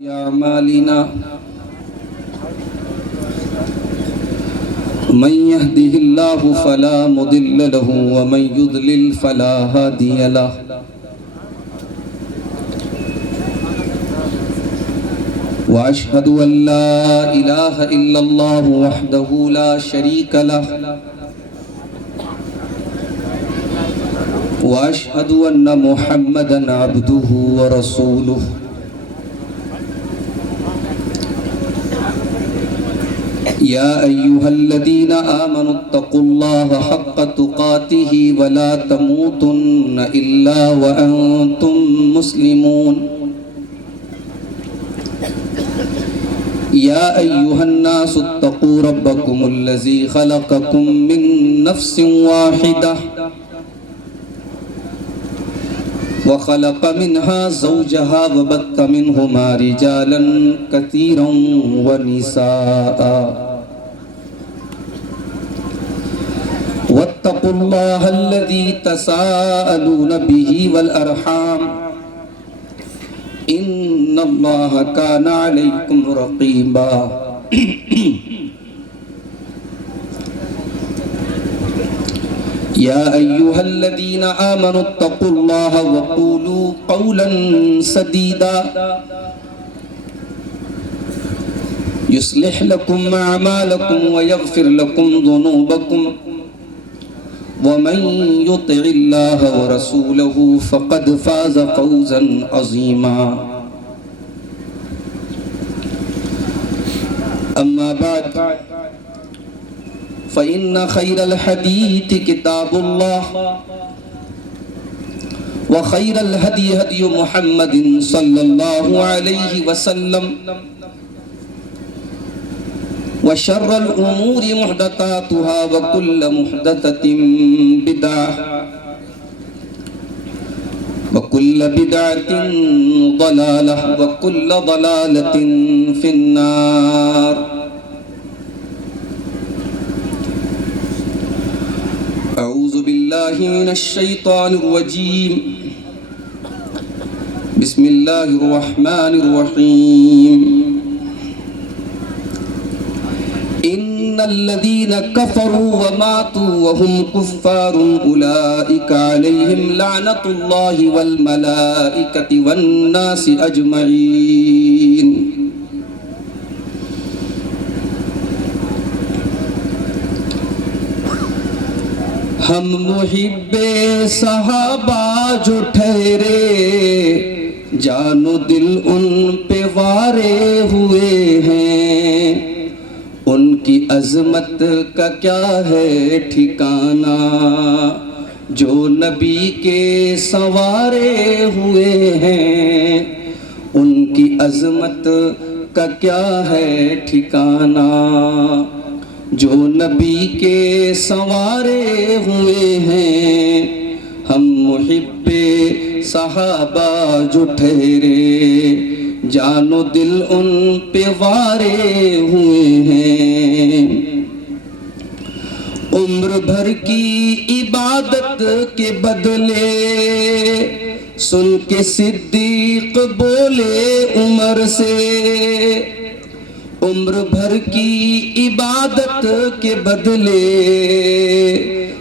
أعمالنا من يهده الله فلا مضل له ومن يضلل فلا هادي له وأشهد أن لا إله إلا الله وحده لا شريك له وأشهد أن محمدًا عبده ورسوله يا أيها الذين آمنوا اتقوا الله حق تقاته ولا تموتن إلا وأنتم مسلمون يا أيها الناس اتقوا ربكم الذي خلقكم من نفس واحدة وخلق منها زوجها وبث منهما رجالا كثيرا ونساء واتقوا الله الذي تساءلون به والأرحام إن الله كان عليكم رقيبا يا أيها الذين آمنوا اتقوا الله وقولوا قولا سديدا يصلح لكم أعمالكم ويغفر لكم ذنوبكم ومن يطع الله ورسوله فقد فاز فوزا عظيما أما بعد فإن خير الحديث كتاب الله وخير الهدي هدي محمد صلى الله عليه وسلم وشر الأمور محدثاتها وكل محدثة بدعة وكل بدعة ضلالة وكل ضلالة في النار أعوذ بالله من الشيطان الرجيم بسم الله الرحمن الرحيم إن الذين كفروا وماتوا وهم كفار أولئك عليهم لعنة الله والملائكة والناس أجمعين ہم محب صحابہ جو ٹھہرے جان و دل ان پہ وارے ہوئے ہیں ان کی عظمت کا کیا ہے ٹھکانہ جو نبی کے سنوارے ہوئے ہیں ان کی عظمت کا کیا ہے ٹھکانہ جو نبی کے سنوارے ہوئے ہیں ہم محب صحابہ جو ٹھہرے جان و دل ان پہ وارے ہوئے ہیں عمر بھر کی عبادت کے بدلے سن کے صدیق بولے عمر سے عمر بھر کی عبادت کے بدلے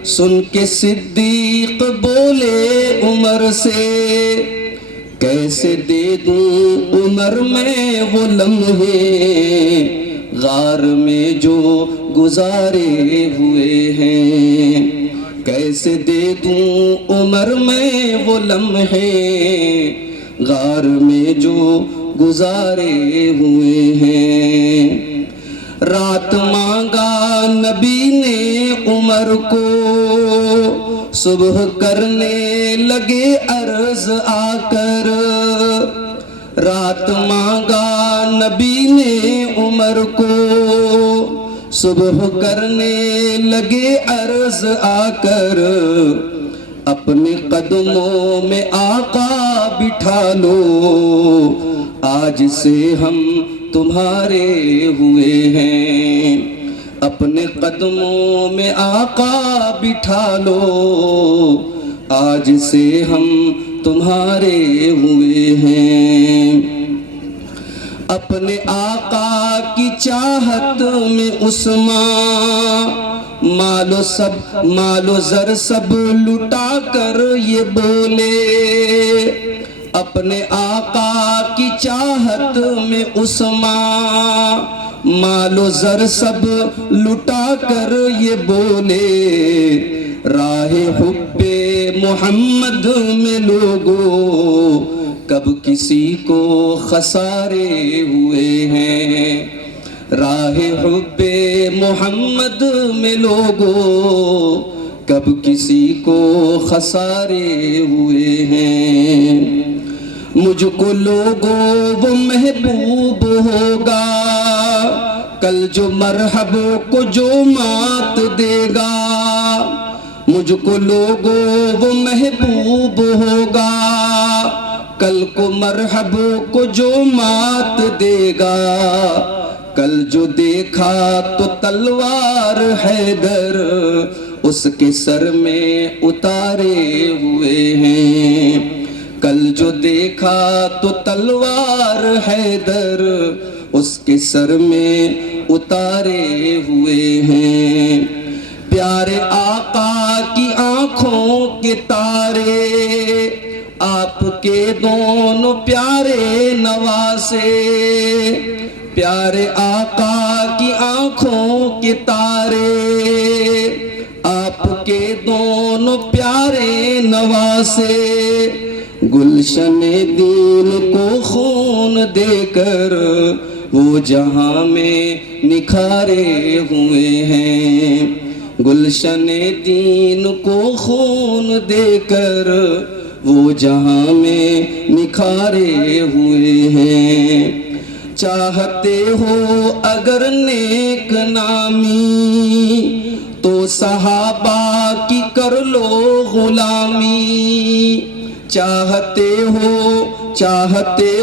سن کے صدیق بولے عمر سے کیسے دے دوں عمر میں وہ لمحے غار میں جو گزارے ہوئے ہیں کیسے دے دوں عمر میں وہ لمحے غار میں جو گزارے ہوئے ہیں رات مانگا نبی نے عمر کو صبح کرنے لگے عرض آ کر رات مانگا نبی نے عمر کو صبح کرنے لگے عرض آ کر اپنے قدموں میں آقا بٹھا لو آج سے ہم تمہارے ہوئے ہیں اپنے قدموں میں آقا بٹھا لو آج سے ہم تمہارے ہوئے ہیں اپنے آقا کی چاہت میں عثمان مال و زر سب لٹا کر یہ بولے، اپنے آقا کی چاہت میں عثمان مال و زر سب لٹا کر یہ بولے، راہ حب محمد میں لوگوں کب کسی کو خسارے ہوئے ہیں، راہ حب محمد میں لوگوں کب کسی کو خسارے ہوئے ہیں، مجھ کو لوگوں وہ محبوب ہوگا کل جو مرحب کو جو مات دے گا، مجھ کو لوگوں وہ محبوب ہوگا کل کو مرحب کو جو مات دے گا، کل جو دیکھا تو تلوار حیدر اس کے سر میں اتارے ہوئے ہیں، کل جو دیکھا تو تلوار حیدر اس کے سر میں اتارے ہوئے ہیں، پیارے آقا کی آنکھوں کے تارے آپ کے دونوں پیارے نواسے، پیارے آقا کی آنکھوں کے تارے آپ کے دونوں پیارے نواسے، گلشن دین کو خون دے کر وہ جہاں میں نکھارے ہوئے ہیں، گلشن دین کو خون دے کر وہ جہاں میں نکھارے ہوئے ہیں، چاہتے ہو اگر نیک نامی تو صحابہ کی کر لو غلامی، چاہتے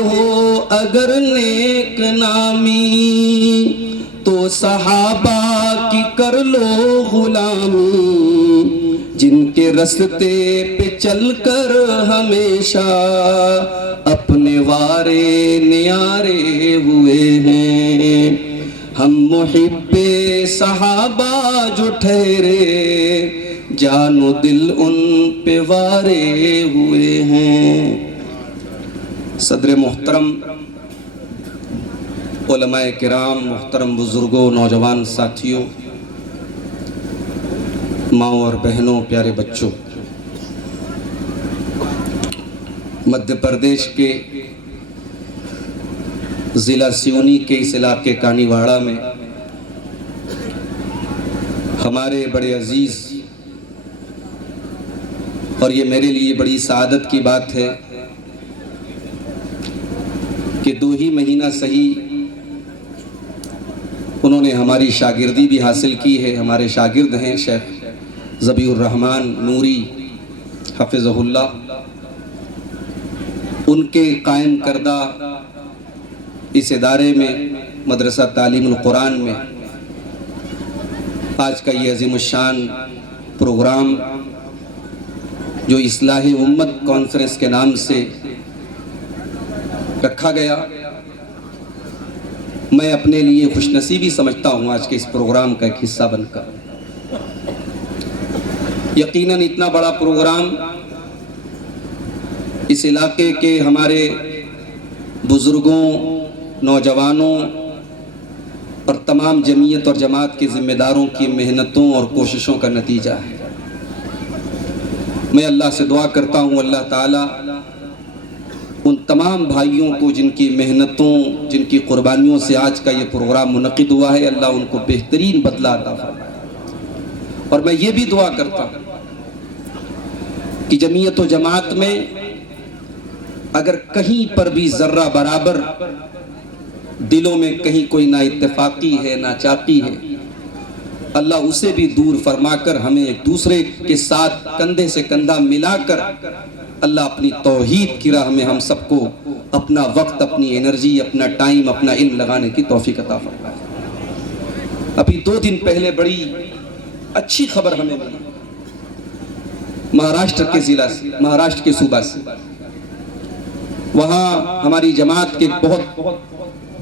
ہو اگر نیک نامی تو صحابہ کی کر لو غلامی، جن کے رستے پہ چل کر ہمیشہ اپنے وارے نیارے ہوئے ہیں، ہم محب صحابہ جو ٹھہرے جان و دل ان پہ وارے ہوئے ہیں۔ صدر محترم، علماء کرام، محترم بزرگوں، نوجوان ساتھیوں، ماؤں اور بہنوں، پیارے بچوں، مدھیہ پردیش کے ضلع سیونی کے اس علاقے کانی واڑہ میں ہمارے بڑے عزیز، اور یہ میرے لیے بڑی سعادت کی بات ہے کہ 2 ہی مہینہ صحیح انہوں نے ہماری شاگردی بھی حاصل کی ہے، ہمارے شاگرد ہیں شیخ ذبیح الرحمن نوری حفظہ اللہ، ان کے قائم کردہ اس ادارے میں مدرسہ تعلیم القرآن میں آج کا یہ عظیم الشان پروگرام جو اصلاح امت کانفرنس کے نام سے رکھا گیا، میں اپنے لیے خوش نصیبی سمجھتا ہوں آج کے اس پروگرام کا ایک حصہ بن کر۔ یقیناً اتنا بڑا پروگرام اس علاقے کے ہمارے بزرگوں، نوجوانوں اور تمام جمعیت اور جماعت کے ذمہ داروں کی محنتوں اور کوششوں کا نتیجہ ہے۔ میں اللہ سے دعا کرتا ہوں اللہ تعالیٰ ان تمام بھائیوں کو جن کی محنتوں، جن کی قربانیوں سے آج کا یہ پروگرام منعقد ہوا ہے، اللہ ان کو بہترین بدلہ عطا فرمائے۔ اور میں یہ بھی دعا کرتا ہوں کہ جمعیت و جماعت میں اگر کہیں پر بھی ذرہ برابر دلوں میں کہیں کوئی نا اتفاقی ہے، نا چاقی ہے، اللہ اسے بھی دور فرما کر ہمیں ایک دوسرے کے ساتھ کندھے سے کندھا ملا کر اللہ اپنی توحید کی راہ میں ہم سب کو اپنا وقت، اپنی انرجی، اپنا ٹائم، اپنا علم لگانے کی توفیق عطا فرمائے۔ ابھی 2 دن پہلے بڑی اچھی خبر ہمیں ملی مہاراشٹر کے ضلع سے، مہاراشٹر کے صوبہ سے۔ وہاں ہماری جماعت کے بہت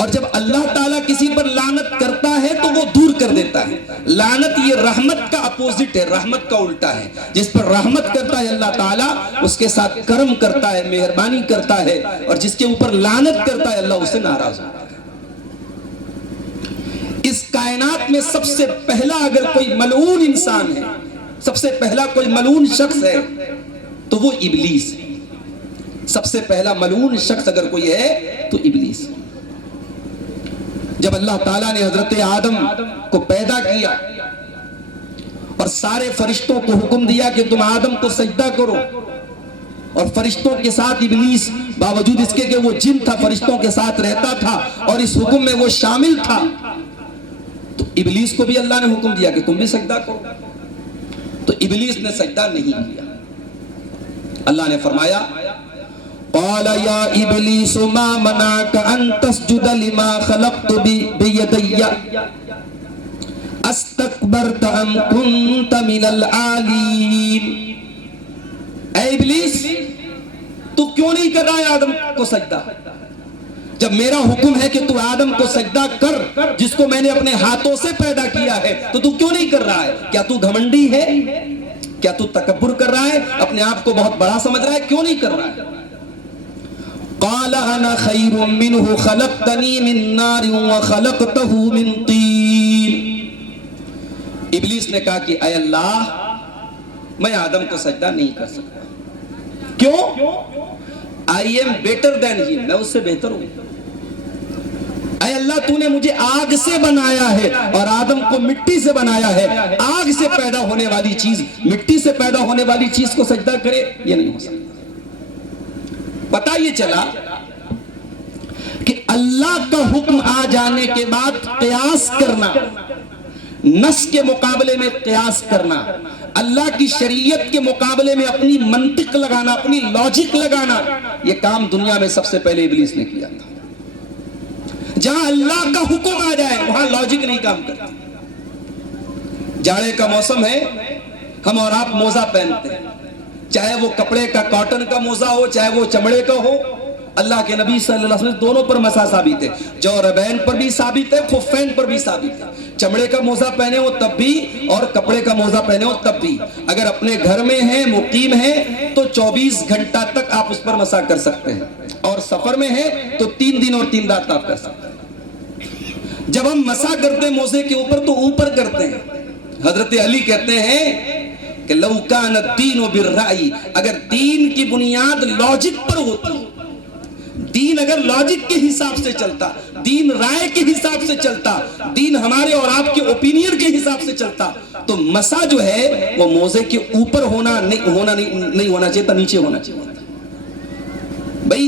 اور جب اللہ تعالیٰ کسی پر لعنت کرتا ہے تو وہ دور کر دیتا ہے. لعنت یہ رحمت کا اپوزٹ ہے, رحمت کا الٹا ہے. جس پر رحمت کرتا ہے اللہ تعالیٰ اس کے ساتھ کرم کرتا ہے, مہربانی کرتا ہے, اور جس کے اوپر لعنت کرتا ہے اللہ اس سے ناراض ہوتا ہے. اس کائنات میں سب سے پہلا اگر کوئی ملعون انسان ہے, سب سے پہلا کوئی ملعون شخص ہے تو وہ ابلیس ہے. سب سے پہلا ملعون شخص اگر کوئی ہے تو ابلیس. جب اللہ تعالیٰ نے حضرت آدم کو پیدا کیا اور سارے فرشتوں کو حکم دیا کہ تم آدم کو سجدہ کرو, اور فرشتوں کے ساتھ ابلیس باوجود اس کے کہ وہ جن تھا فرشتوں کے ساتھ رہتا تھا اور اس حکم میں وہ شامل تھا, تو ابلیس کو بھی اللہ نے حکم دیا کہ تم بھی سجدہ کرو. تو ابلیس نے سجدہ نہیں کیا. اللہ نے فرمایا قال یا ابلیس ما منعک ان تسجد لما خلقت بیدی استکبرت ام کنت من العالین. اے ابلیس تو کیوں نہیں کر رہا ہے آدم کو سجدہ؟ جب میرا حکم ہے کہ تو آدم کو سجدہ کر جس کو میں نے اپنے ہاتھوں سے پیدا کیا ہے, تو کیوں نہیں کر رہا ہے؟ کیا تو گھمنڈی ہے؟ کیا تو تکبر کر رہا ہے؟ اپنے آپ کو بہت بڑا سمجھ رہا ہے؟ کیوں نہیں کر رہا ہے؟ قال انا خیر منہ خلقتنی من نار وخلقتہ من طین. ابلیس نے کہا کہ اے اللہ میں آدم کو سجدہ نہیں کر سکتا. کیوں؟ I am better than him, میں اس سے بہتر ہوں. اے اللہ تو نے مجھے آگ سے بنایا ہے اور آدم کو مٹی سے بنایا ہے. آگ سے پیدا ہونے والی چیز مٹی سے پیدا ہونے والی چیز کو سجدہ کرے, یہ نہیں ہو سکتا. پتہ یہ چلا کہ اللہ کا حکم آ جانے کے بعد قیاس کرنا, نص کے مقابلے میں قیاس کرنا, اللہ کی شریعت کے مقابلے میں اپنی منطق لگانا, اپنی لاجک لگانا, یہ کام دنیا میں سب سے پہلے ابلیس نے کیا تھا. جہاں اللہ کا حکم آ جائے وہاں لاجک نہیں کام کرتا. جاڑے کا موسم ہے, ہم اور آپ موزہ پہنتے ہیں, چاہے وہ کپڑے کا کاٹن کا موزہ ہو چاہے وہ چمڑے کا ہو. اللہ کے نبی صلی اللہ علیہ وسلم دونوں پر مسح ثابت ہے, جوربین پر بھی ثابت ہے, خفین پر بھی ثابت ہے. چمڑے کا موزہ پہنے ہو تب بھی اور کپڑے کا موزہ پہنے ہو تب بھی. اگر اپنے گھر میں ہیں, مقیم ہیں, تو 24 گھنٹہ تک آپ اس پر مسح کر سکتے ہیں, اور سفر میں ہیں تو 3 دن اور 3 رات آپ کر سکتے ہیں. جب ہم مسح کرتے ہیں موزے کے اوپر تو اوپر کرتے ہیں. حضرت علی کہتے ہیں کہ لو کان الدین بالرأی, اگر دین کی بنیاد لاجک پر ہوتی, دین اگر لاجک کے حساب سے چلتا, دین رائے کے حساب سے چلتا, دین ہمارے اور آپ کے اوپینین کے حساب سے چلتا, تو مسح جو ہے وہ موزے کے اوپر نہیں ہونا چاہیے, نیچے ہونا چاہیے. بھئی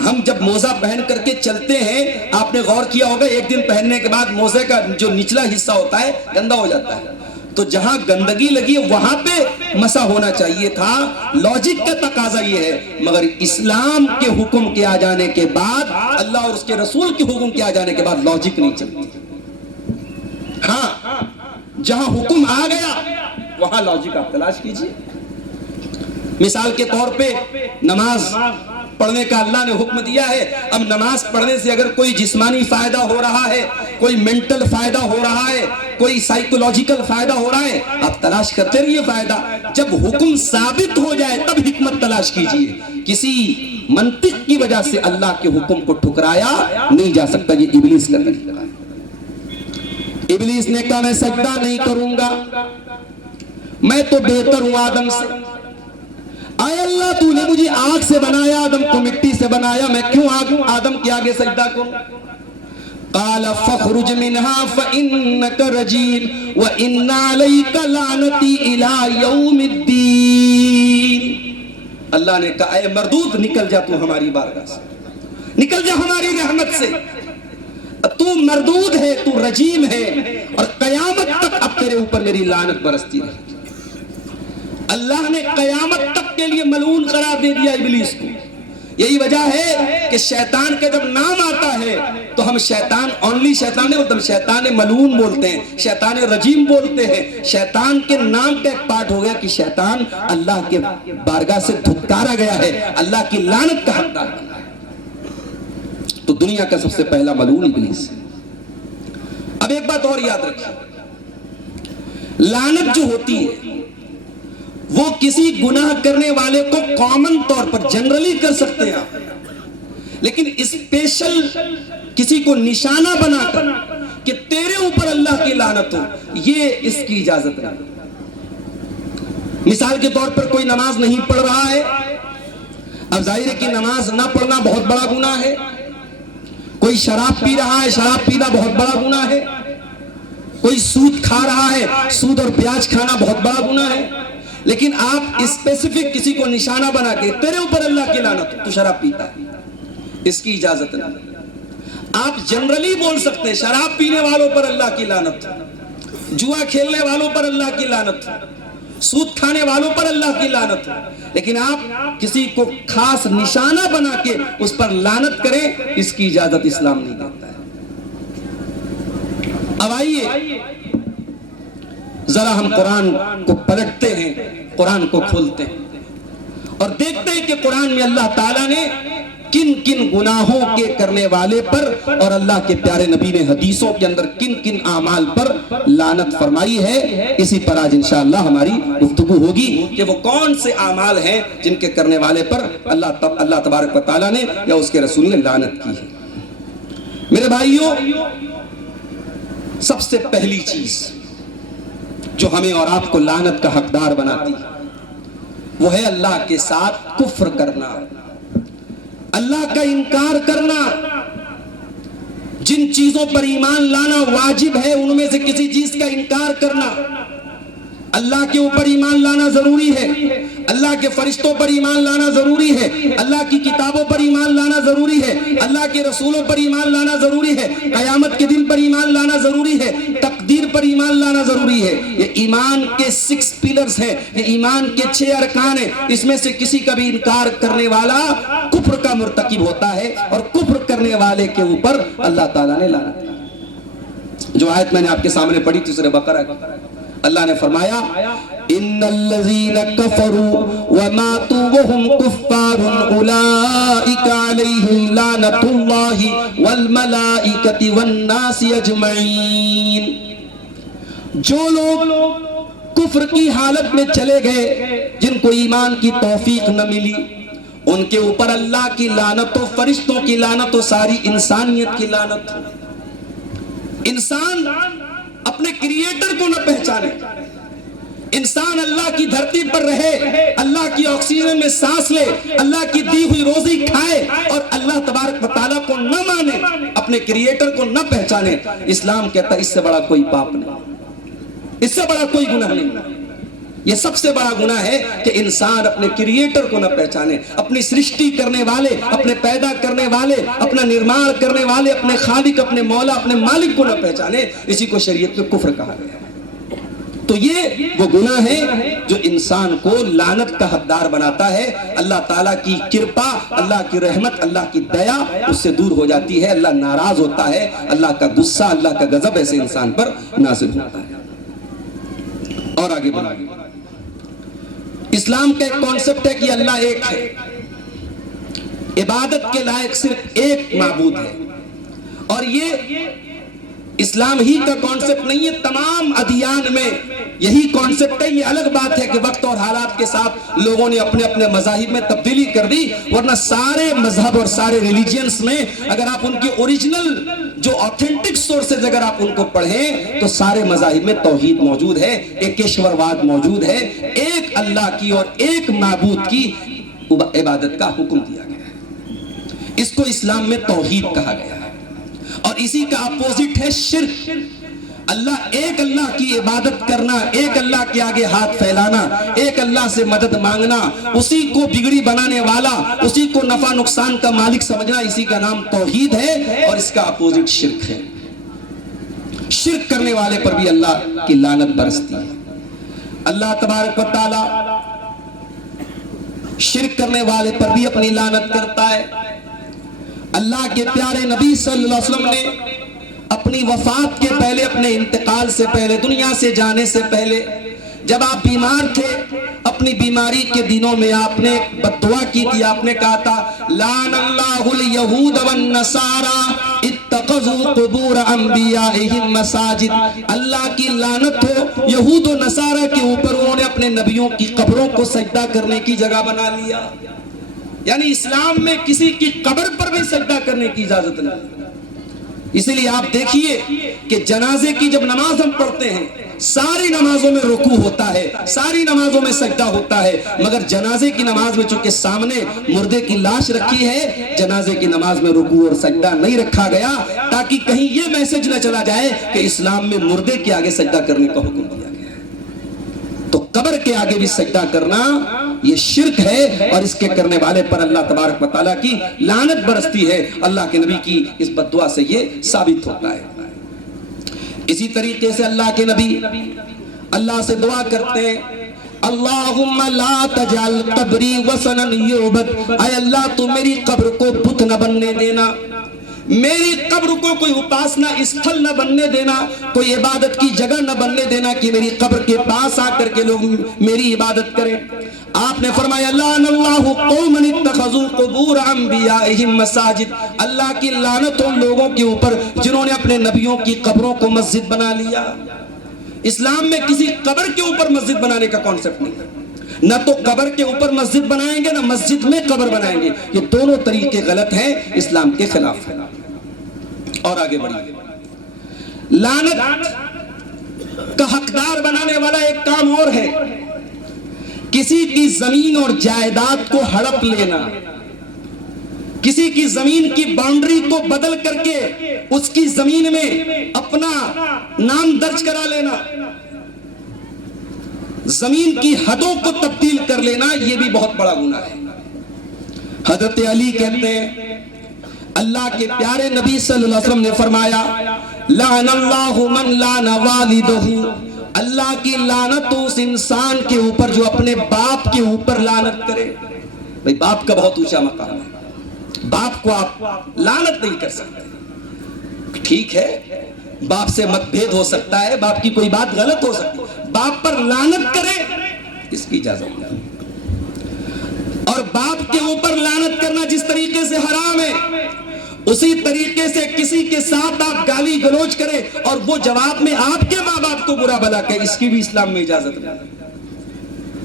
ہم جب موزہ پہن کر کے چلتے ہیں, آپ نے غور کیا ہوگا ایک دن پہننے کے بعد موزے کا جو نچلا حصہ ہوتا ہے گندا ہو جاتا ہے, تو جہاں گندگی لگی ہے وہاں پہ مسح ہونا چاہیے تھا. لاجک کا تقاضا یہ ہے, مگر اسلام کے حکم کے آ جانے کے بعد, اللہ اور اس کے رسول کے حکم کے آ جانے کے بعد لاجک نہیں چلتی. ہاں جہاں حکم آ گیا وہاں لاجک آپ تلاش کیجئے. مثال کے طور پہ نماز پڑھنے کا اللہ نے حکم دیا ہے. اب نماز پڑھنے سے اگر کوئی جسمانی فائدہ ہو رہا ہے, کوئی منٹل فائدہ ہو رہا ہے, کوئی سائیکولوجیکل فائدہ ہو رہا ہے, آپ تلاش کرتے رہیے فائدہ. جب حکم ثابت ہو جائے تب حکمت تلاش کیجئے. کسی منطق کی وجہ سے اللہ کے حکم کو ٹھکرایا نہیں جا سکتا. یہ ابلیس کا طریقہ ہے. ابلیس نے کہا میں سجدہ نہیں کروں گا, میں تو بہتر ہوں آدم سے. اے اللہ تو نے مجھے آگ سے بنایا, آدم کو مٹی سے بنایا, میں کیوں آدم کے آگے سجدہ کروں؟ قال فخرج منها فإنك رجيم وإن عليك لعنتي إلى يوم الدين. اللہ نے کہا اے مردود نکل جا تو ہماری بارگاہ سے, نکل جا ہماری رحمت سے. تو مردود ہے, تو رجیم ہے, اور قیامت تک اب تیرے اوپر میری لعنت برستی رہے. اللہ نے قیامت تک کے لیے ملعون قرار دے دیا ابلیس کو. یہی وجہ ہے کہ شیطان کا جب نام آتا ہے تو ہم شیطان اونلی شیطان نہیں بولتے, شیطان ملعون بولتے ہیں, شیطان رجیم بولتے ہیں. شیطان کے نام کا ایک پارٹ ہو گیا کہ شیطان اللہ کے بارگاہ سے دھتکارا گیا ہے, اللہ کی لعنت کا حقدار بنا ہے. تو دنیا کا سب سے پہلا ملعون ابلیس ہے۔ اب ایک بات اور یاد رکھیں، لعنت جو ہوتی ہے وہ کسی گناہ کرنے والے کو کامن طور پر جنرلی کر سکتے ہیں آپ، لیکن اسپیشل کسی کو نشانہ بنا کر کہ تیرے اوپر اللہ کی لعنت ہو، یہ اس کی اجازت نہیں۔ مثال کے طور پر کوئی نماز نہیں پڑھ رہا ہے، اب ظاہر ہے کہ نماز نہ پڑھنا بہت بڑا گناہ ہے۔ کوئی شراب پی رہا ہے، شراب پینا بہت بڑا گناہ ہے۔ کوئی سود کھا رہا ہے، سود اور پیاز کھانا بہت بڑا گناہ ہے۔ لیکن آپ اسپیسیفک کسی کو نشانہ بنا کے تیرے اوپر اللہ کی لعنت ہو، تو شراب پیتا ہے، اس کی اجازت نہیں۔ آپ جنرلی بول سکتے ہیں شراب پینے والوں پر اللہ کی لعنت ہو، جوا کھیلنے والوں پر اللہ کی لعنت ہو، سود کھانے والوں پر اللہ کی لعنت ہو، لیکن آپ کسی کو خاص نشانہ بنا کے اس پر لعنت کریں، اس کی اجازت اسلام نہیں دیتا ہے۔ اب آئیے ذرا ہم قرآن کو پلٹتے ہیں، قرآن کو کھولتے ہیں اور دیکھتے ہیں کہ قرآن میں اللہ تعالیٰ نے کن کن گناہوں کے کرنے والے پر اور اللہ کے پیارے نبی نے حدیثوں کے اندر کن کن اعمال پر لعنت فرمائی ہے۔ اسی پر آج انشاءاللہ ہماری گفتگو ہوگی کہ وہ کون سے اعمال ہیں جن کے کرنے والے پر اللہ تبارک و تعالیٰ نے یا اس کے رسول نے لعنت کی ہے۔ میرے بھائیوں، سب سے پہلی چیز جو ہمیں اور آپ کو لعنت کا حقدار بناتی ہے وہ ہے اللہ کے ساتھ کفر کرنا، اللہ کا انکار کرنا۔ جن چیزوں پر ایمان لانا واجب ہے ان میں سے کسی چیز کا انکار کرنا۔ اللہ کے اوپر ایمان لانا ضروری ہے، اللہ کے فرشتوں پر ایمان لانا ضروری ہے، اللہ کی کتابوں پر ایمان لانا ضروری ہے، اللہ کے رسولوں پر ایمان لانا ضروری ہے، قیامت کے دن پر ایمان لانا ضروری ہے، تقدیر پر ایمان لانا ضروری ہے۔ یہ ایمان کے 6 پلرز ہیں، یہ ایمان کے 6 ارکان ہیں۔ اس میں سے کسی کا بھی انکار کرنے والا کفر کا مرتکب ہوتا ہے، اور کفر کرنے والے کے اوپر اللہ تعالیٰ نے لعنت کی۔ جو آیت میں نے آپ کے سامنے پڑھی تھی سورہ بقرہ کی، اللہ نے فرمایا ان الذین کفروا وماتوا وهم کفار اولئک علیہم لعنت اللہ والملائکۃ والناس اجمعین۔ جو لوگ کفر کی حالت میں چلے گئے، جن کو ایمان کی توفیق نہ ملی، ان کے اوپر اللہ کی لعنت ہو، فرشتوں کی لعنت ہو، ساری انسانیت کی لعنت ہو۔ انسان اپنے کریٹر کو نہ پہچانے، انسان اللہ کی دھرتی پر رہے، اللہ کی آکسیجن میں سانس لے، اللہ کی دی ہوئی روزی کھائے اور اللہ تبارک و تعالیٰ کو نہ مانے، اپنے کریٹر کو نہ پہچانے، اسلام کہتا ہے اس سے بڑا کوئی پاپ نہیں، اس سے بڑا کوئی گناہ نہیں۔ یہ سب سے بڑا گناہ ہے کہ انسان اپنے کریٹر کو نہ پہچانے، اپنی سرشٹی کرنے والے، اپنے پیدا کرنے والے، اپنا نرمان کرنے والے، اپنے خالق، اپنے مولا، اپنے مالک کو نہ پہچانے۔ اسی کو شریعت میں کفر کہا گیا ہے۔ تو یہ وہ گناہ ہے جو انسان کو لعنت کا حقدار بناتا ہے۔ اللہ تعالیٰ کی کرپا، اللہ کی رحمت، اللہ کی دیا اس سے دور ہو جاتی ہے، اللہ ناراض ہوتا ہے، اللہ کا غصہ، اللہ کا غضب ایسے انسان پر نازل ہوتا ہے۔ اور آگے بڑھیں، اسلام کا ایک کانسیپٹ ہے کہ اللہ ایک ہے، عبادت کے لائق صرف ایک معبود ہے، اور یہ اسلام ہی کا کانسیپٹ نہیں ہے، تمام ادیان میں یہی کانسیپٹ ہے۔ یہ الگ بات ہے کہ وقت اور حالات کے ساتھ لوگوں نے اپنے اپنے مذاہب میں تبدیلی کر دی، ورنہ سارے مذہب اور سارے ریلیجنز میں اگر آپ ان کے اوریجنل جو آتھینٹک سورسز اگر آپ ان کو پڑھیں تو سارے مذاہب میں توحید موجود ہے، ایکیشور واد موجود ہے، ایک اللہ کی اور ایک معبود کی عبادت کا حکم دیا گیا ہے۔ اس کو اسلام میں توحید کہا گیا ہے، اور اسی کا اپوزٹ ہے شرک۔ ایک اللہ کی عبادت کرنا، ایک اللہ کے آگے ہاتھ پھیلانا، ایک اللہ سے مدد مانگنا، اسی کو بگڑی بنانے والا، اسی کو نفع نقصان کا مالک سمجھنا، اسی کا نام توحید ہے، اور اس کا اپوزٹ شرک ہے۔ شرک کرنے والے پر بھی اللہ کی لعنت برستی ہے۔ اللہ تبارک و تعالی شرک کرنے والے پر بھی اپنی لعنت کرتا ہے۔ اللہ کے پیارے نبی صلی اللہ علیہ وسلم نے اپنی وفات کے پہلے، اپنے انتقال سے پہلے، دنیا سے جانے سے پہلے، جب آپ بیمار تھے اپنی بیماری کے دنوں میں آپ نے بددعا کی تھی. آپ نے کہا تھا لعن اللہ الیہود والنصارى اتخذوا قبور انبیائہم مساجد. اللہ کی لعنت ہو یہود و نصارہ کے اوپر، انہوں نے اپنے نبیوں کی قبروں کو سجدہ کرنے کی جگہ بنا لیا. یعنی اسلام میں کسی کی قبر پر بھی سجدہ کرنے کی اجازت نہیں. اسی لیے آپ دیکھیے کہ جنازے کی جب نماز ہم پڑھتے ہیں ساری نمازوں میں رکوع ہوتا ہے، ساری نمازوں میں سجدہ ہوتا ہے، مگر جنازے کی نماز میں چونکہ سامنے مردے کی لاش رکھی ہے، جنازے کی نماز میں رکوع اور سجدہ نہیں رکھا گیا تاکہ کہیں یہ میسج نہ چلا جائے کہ اسلام میں مردے کے آگے سجدہ کرنے کا حکم دیا گیا ہے. تو قبر کے آگے بھی سجدہ کرنا یہ شرک ہے، اور اس کے کرنے والے پر اللہ تبارک و تعالیٰ کی لعنت برستی ہے. اللہ کے نبی کی اس بددعا سے یہ ثابت ہوتا ہے. اسی طریقے سے اللہ کے نبی اللہ سے دعا کرتے ہیں اللہم لا تجعل قبری وثنا یعبد. اے اللہ تو میری قبر کو بت نہ بننے دینا، میری قبر کو کوئی اپاسنا استھل نہ بننے دینا، کوئی عبادت کی جگہ نہ بننے دینا کہ میری قبر کے پاس آ کر کے لوگ میری عبادت کریں. آپ نے فرمایا لعن اللہ قوما اتخذوا قبور انبیائہم مساجد. اللہ کی لعنت ان لوگوں کے اوپر جنہوں نے اپنے نبیوں کی قبروں کو مسجد بنا لیا. اسلام میں کسی قبر کے اوپر مسجد بنانے کا کانسیپٹ نہیں ہے. نہ تو قبر کے اوپر مسجد بنائیں گے نہ مسجد میں قبر بنائیں گے. یہ دونوں طریقے غلط ہیں، اسلام کے خلاف ہیں. اور آگے بڑھیے. لعنت کا حقدار بنانے والا ایک کام اور ہے، کسی کی زمین اور جائیداد کو ہڑپ لینا، کسی کی زمین کی باؤنڈری کو بدل کر کے اس کی زمین میں اپنا نام درج کرا لینا، زمین کی حدوں کو تبدیل کر لینا، یہ بھی بہت بڑا گناہ ہے. حضرت علی کہتے ہیں اللہ کے پیارے نبی صلی اللہ علیہ وسلم نے فرمایا لعن اللہ من لعن والدہ. اللہ کی لعنت اس انسان کے اوپر جو اپنے باپ کے اوپر لعنت کرے. بھئی باپ کا بہت اونچا مقام ہے، باپ کو آپ لعنت نہیں کر سکتے. ٹھیک ہے باپ سے مت بھید ہو سکتا ہے، باپ کی کوئی بات غلط ہو سکتی ہے، باپ پر لعنت کرے اس کی اجازت نہیں. اور باپ کے اوپر لعنت کرنا جس طریقے سے حرام ہے، اسی طریقے سے کسی کے ساتھ آپ گالی گلوچ کریں اور وہ جواب میں آپ کے ماں باپ کو برا بھلا کہے، اس کی بھی اسلام میں اجازت نہیں.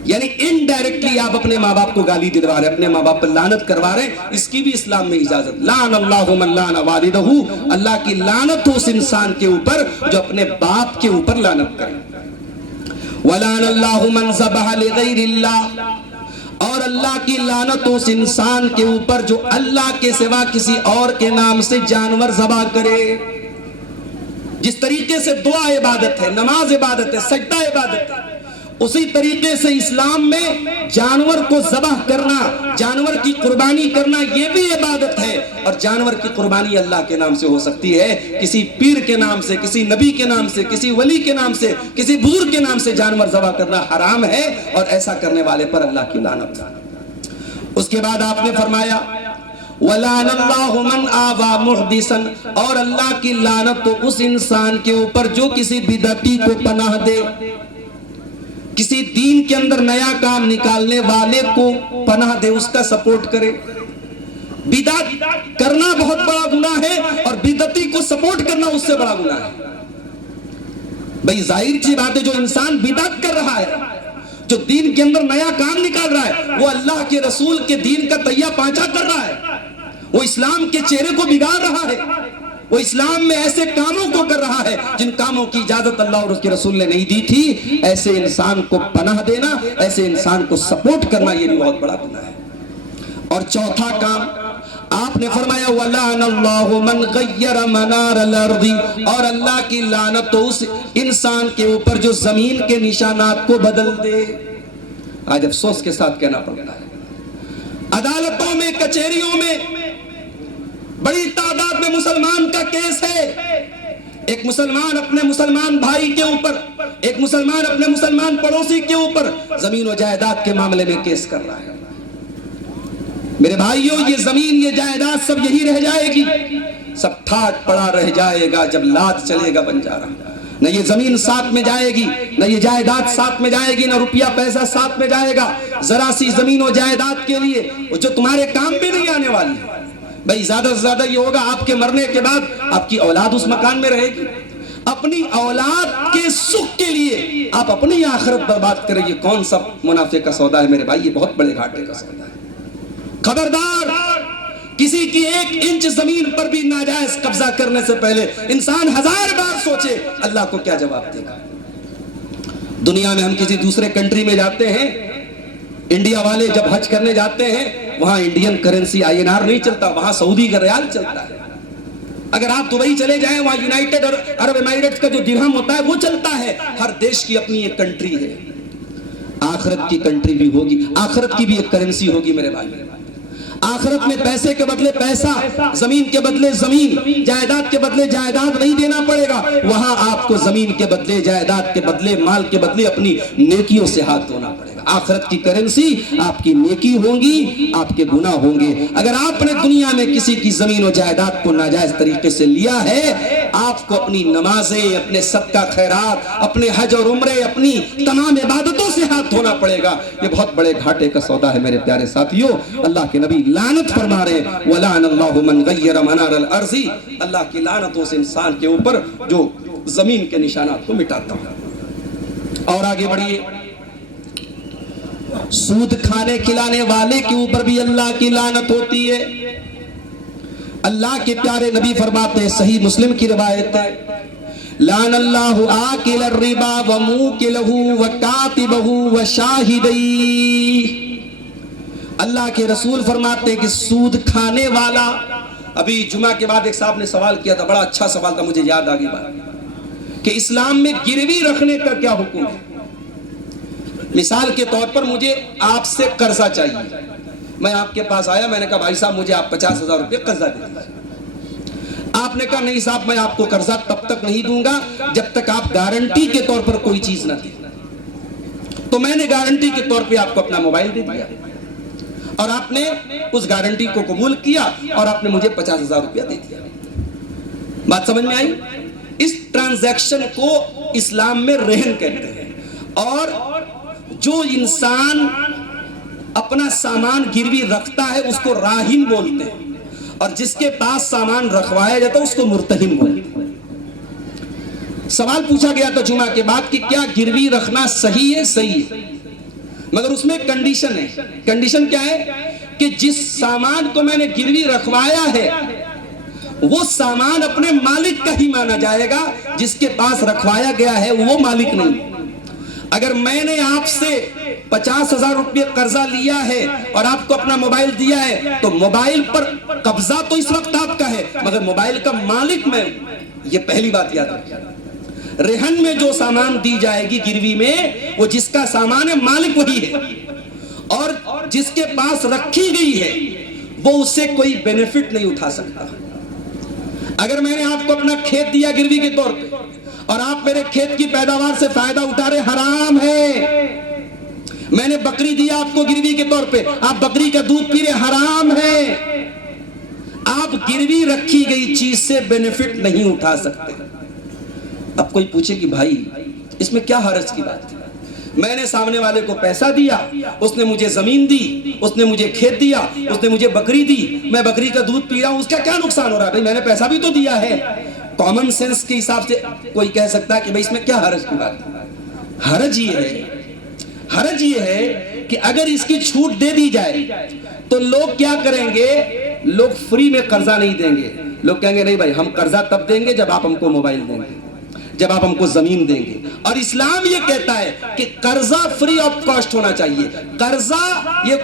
یعنی انڈائریکٹلی آپ اپنے ماں باپ کو گالی دلوا رہے، اپنے ماں باپ پر لعنت کروا رہے، اس کی بھی اسلام میں اجازت. لعن اللہ من لعن والدہ. اللہ کی لعنت اس انسان کے اوپر جو اپنے باپ کے اوپر لعنت کرے. ولعن اللہ من ذبح لغیر اللہ. اور اللہ کی لعنت اس انسان کے اوپر جو اللہ کے سوا کسی اور کے نام سے جانور ذبح کرے. جس طریقے سے دعا عبادت ہے، نماز عبادت ہے، سجدہ عبادت ہے، اسی طریقے سے اسلام میں جانور کو ذبح کرنا، جانور کی قربانی کرنا یہ بھی عبادت ہے. اور جانور کی قربانی اللہ کے نام سے ہو سکتی ہے، کسی پیر کے نام سے، کسی نبی کے نام سے، کسی ولی کے نام سے، کسی بزرگ کے نام سے جانور ذبح کرنا حرام ہے، اور ایسا کرنے والے پر اللہ کی لعنت. اس کے بعد آپ نے فرمایا وَلَعَنَ اللَّهُ مَنْ آوَى مُحْدِثًا. اور اللہ کی لعنت تو اس انسان کے اوپر جو کسی بدعتی کو پناہ دے، کسی دین کے اندر نیا کام نکالنے والے کو پناہ دے، اس کا سپورٹ کرے. بدعت کرنا بہت بڑا گناہ ہے، اور بدعتی کو سپورٹ کرنا اس سے بڑا گناہ ہے. بھئی ظاہر سی بات ہے، جو انسان بدعت کر رہا ہے، جو دین کے اندر نیا کام نکال رہا ہے، وہ اللہ کے رسول کے دین کا تہیہ پانچا کر رہا ہے، وہ اسلام کے چہرے کو بگاڑ رہا ہے، وہ اسلام میں ایسے کاموں کو کر رہا ہے جن کاموں کی اجازت اللہ اور اس کے رسول نے نہیں دی تھی. ایسے انسان کو پناہ دینا، ایسے انسان کو سپورٹ کرنا، یہ بھی بہت بڑا گناہ ہے. اور چوتھا کام آپ نے فرمایا وَلَعَنَ اللَّهُ مَنْ غَيَّرَ مَنَارَ الْأَرْضِ. اور اللہ کی لعنت تو اس انسان کے اوپر جو زمین کے نشانات کو بدل دے. آج افسوس کے ساتھ کہنا پڑتا ہے، عدالتوں میں، کچہریوں میں بڑی تعداد میں مسلمان کا کیس ہے. ایک مسلمان اپنے مسلمان بھائی کے اوپر، ایک مسلمان اپنے مسلمان پڑوسی کے اوپر زمین و جائیداد کے معاملے میں کیس کر رہا ہے. میرے بھائیوں، یہ زمین، یہ جائیداد سب یہی رہ جائے گی، سب ٹھاٹ پڑا رہ جائے گا جب لات چلے گا بنجارا. نہ یہ زمین ساتھ میں جائے گی، نہ یہ جائیداد ساتھ میں جائے گی، نہ روپیہ پیسہ ساتھ میں جائے گا۔ ذرا سی زمین و جائیداد کے لیے جو تمہارے کام بھی نہیں آنے والی ہے بھائی، زیادہ سے زیادہ یہ ہوگا آپ کے مرنے کے بعد آپ کی اولاد اس مکان میں رہے گی۔ اپنی اولاد کے سکھ کے لیے آپ اپنی آخرت برباد کریں، یہ کون سا منافع کا سودا ہے میرے بھائی؟ یہ بہت بڑے گھاٹے کا سودا ہے۔ خبردار، کسی کی 1 انچ زمین پر بھی ناجائز قبضہ کرنے سے پہلے انسان 1000 بار سوچے اللہ کو کیا جواب دے گا۔ دنیا میں ہم کسی دوسرے کنٹری میں جاتے ہیں، انڈیا والے جب حج کرنے جاتے ہیں وہاں انڈین کرنسی INR نہیں چلتا، وہاں سعودی کا ریال چلتا ہے۔ اگر آپ دبئی چلے جائیں وہاں یونائٹڈ عرب امارات کا جو درہم ہوتا ہے وہ چلتا ہے۔ ہر دیش کی اپنی ایک کنٹری ہے، آخرت کی کنٹری بھی ہوگی، آخرت کی بھی ایک کرنسی ہوگی میرے بھائی۔ آخرت میں پیسے کے بدلے پیسہ، زمین کے بدلے زمین، جائیداد کے بدلے جائیداد نہیں دینا پڑے گا، وہاں آپ کو زمین کے بدلے، جائیداد کے بدلے، مال کے بدلے اپنی نیکیوں سے ہاتھ دھونا پڑے گا۔ آخرت کی کرنسی آپ کی نیکی ہوں گی، آپ کے گناہ ہوں گے۔ اگر آپ نے دنیا میں کسی کی زمین و جائیداد کو ناجائز طریقے سے لیا ہے، آپ کو اپنی نمازیں، اپنے صدقہ خیرات، اپنے حج اور عمرے، اپنی تمام عبادتوں سے ہاتھ دھونا پڑے گا۔ یہ بہت بڑے گھاٹے کا سودا ہے میرے پیارے ساتھیوں۔ اللہ کے نبی لعنت فرما رہے ہیں، وَلَعَنَ اللَّهُ مَنْ غَيَّرَ مَنَارَ الْأَرْضِ، اللہ کی لعنتوں سے انسان کے اوپر جو زمین کے نشانات کو مٹاتا ہوں۔ اور آگے بڑھیے، سود کھانے کھلانے والے کے اوپر بھی اللہ کی لعنت ہوتی ہے۔ اللہ کے پیارے نبی فرماتے ہیں، صحیح مسلم کی روایت ہے، لعن اللہ آکل الربا وموکلہ وکاتبہ وشاہدیہ۔ اللہ کے رسول فرماتے ہیں کہ سود کھانے والا، ابھی جمعہ کے بعد ایک صاحب نے سوال کیا تھا، بڑا اچھا سوال تھا، مجھے یاد آگئی بات کہ اسلام میں گروی رکھنے کا کیا حکم ہے۔ مثال کے طور پر مجھے آپ سے قرضہ چاہیے، میں آپ کے پاس آیا، میں نے کہا بھائی صاحب مجھے آپ 50,000 روپے قرضہ دے دیجیے۔ آپ نے کہا نہیں صاحب میں آپ کو قرضہ تب تک نہیں دوں گا جب تک آپ گارنٹی کے طور پر کوئی چیز نہ دیں۔ تو میں نے گارنٹی کے طور پہ آپ کو اپنا موبائل دے دیا اور آپ نے اس گارنٹی کو قبول کیا اور آپ نے مجھے 50,000 روپیہ دے دیا۔ بات سمجھ میں آئی؟ اس ٹرانزیکشن کو اسلام میں رہن کہتے ہیں۔ اور جو انسان اپنا سامان گروی رکھتا ہے اس کو راہن بولتے ہیں، اور جس کے پاس سامان رکھوایا جاتا ہے اس کو مرتہن بولتے ہیں۔ سوال پوچھا گیا تھا جمعہ کے بعد کہ کیا گروی رکھنا صحیح ہے؟ صحیح ہے، مگر اس میں کنڈیشن ہے۔ کنڈیشن کیا ہے کہ جس سامان کو میں نے گروی رکھوایا ہے وہ سامان اپنے مالک کا ہی مانا جائے گا، جس کے پاس رکھوایا گیا ہے وہ مالک نہیں۔ اگر میں نے آپ سے 50,000 روپے قرضہ لیا ہے اور آپ کو اپنا موبائل دیا ہے تو موبائل پر قبضہ تو اس وقت آپ کا ہے، مگر موبائل کا مالک میں ہوں۔ یہ پہلی بات یاد رکھیں۔ رہن میں جو سامان دی جائے گی گروی میں، وہ جس کا سامان ہے مالک وہی ہے، اور جس کے پاس رکھی گئی ہے وہ اس سے کوئی بینیفٹ نہیں اٹھا سکتا۔ اگر میں نے آپ کو اپنا کھیت دیا گروی کے طور پہ اور آپ میرے کھیت کی پیداوار سے فائدہ اٹھا رہے، حرام ہے۔ میں نے بکری دیا آپ کو گروی کے طور پہ، آپ بکری کا دودھ پی رہے، حرام ہے۔ آپ گروی رکھی گئی چیز سے بینیفٹ نہیں اٹھا سکتے۔ اب کوئی پوچھے کہ بھائی اس میں کیا حرج کی بات ہے؟ میں نے سامنے والے کو پیسہ دیا، اس نے مجھے زمین دی، اس نے مجھے کھیت دیا، اس نے مجھے بکری دی، میں بکری کا دودھ پی رہا ہوں، اس کا کیا نقصان ہو رہا ہے؟ بھائی میں نے پیسہ بھی تو دیا ہے۔ کامن سینس کے حساب سے کوئی کہہ سکتا ہے کہ بھائی اس میں کیا حرج کی بات ہے؟ حرج یہ ہے کہ اگر اس کی چھوٹ دے دی جائے تو لوگ کیا کریں گے؟ لوگ فری میں قرضہ نہیں دیں گے، لوگ کہیں گے نہیں بھائی ہم قرضہ تب دیں گے جب آپ ہم کو موبائل دیں گے، جب آپ ہم کو زمین دیں گے۔ اور اسلام یہ کہتا ہے کہ قرضہ فری آف کاسٹ ہونا چاہیے۔ قرضہ یہ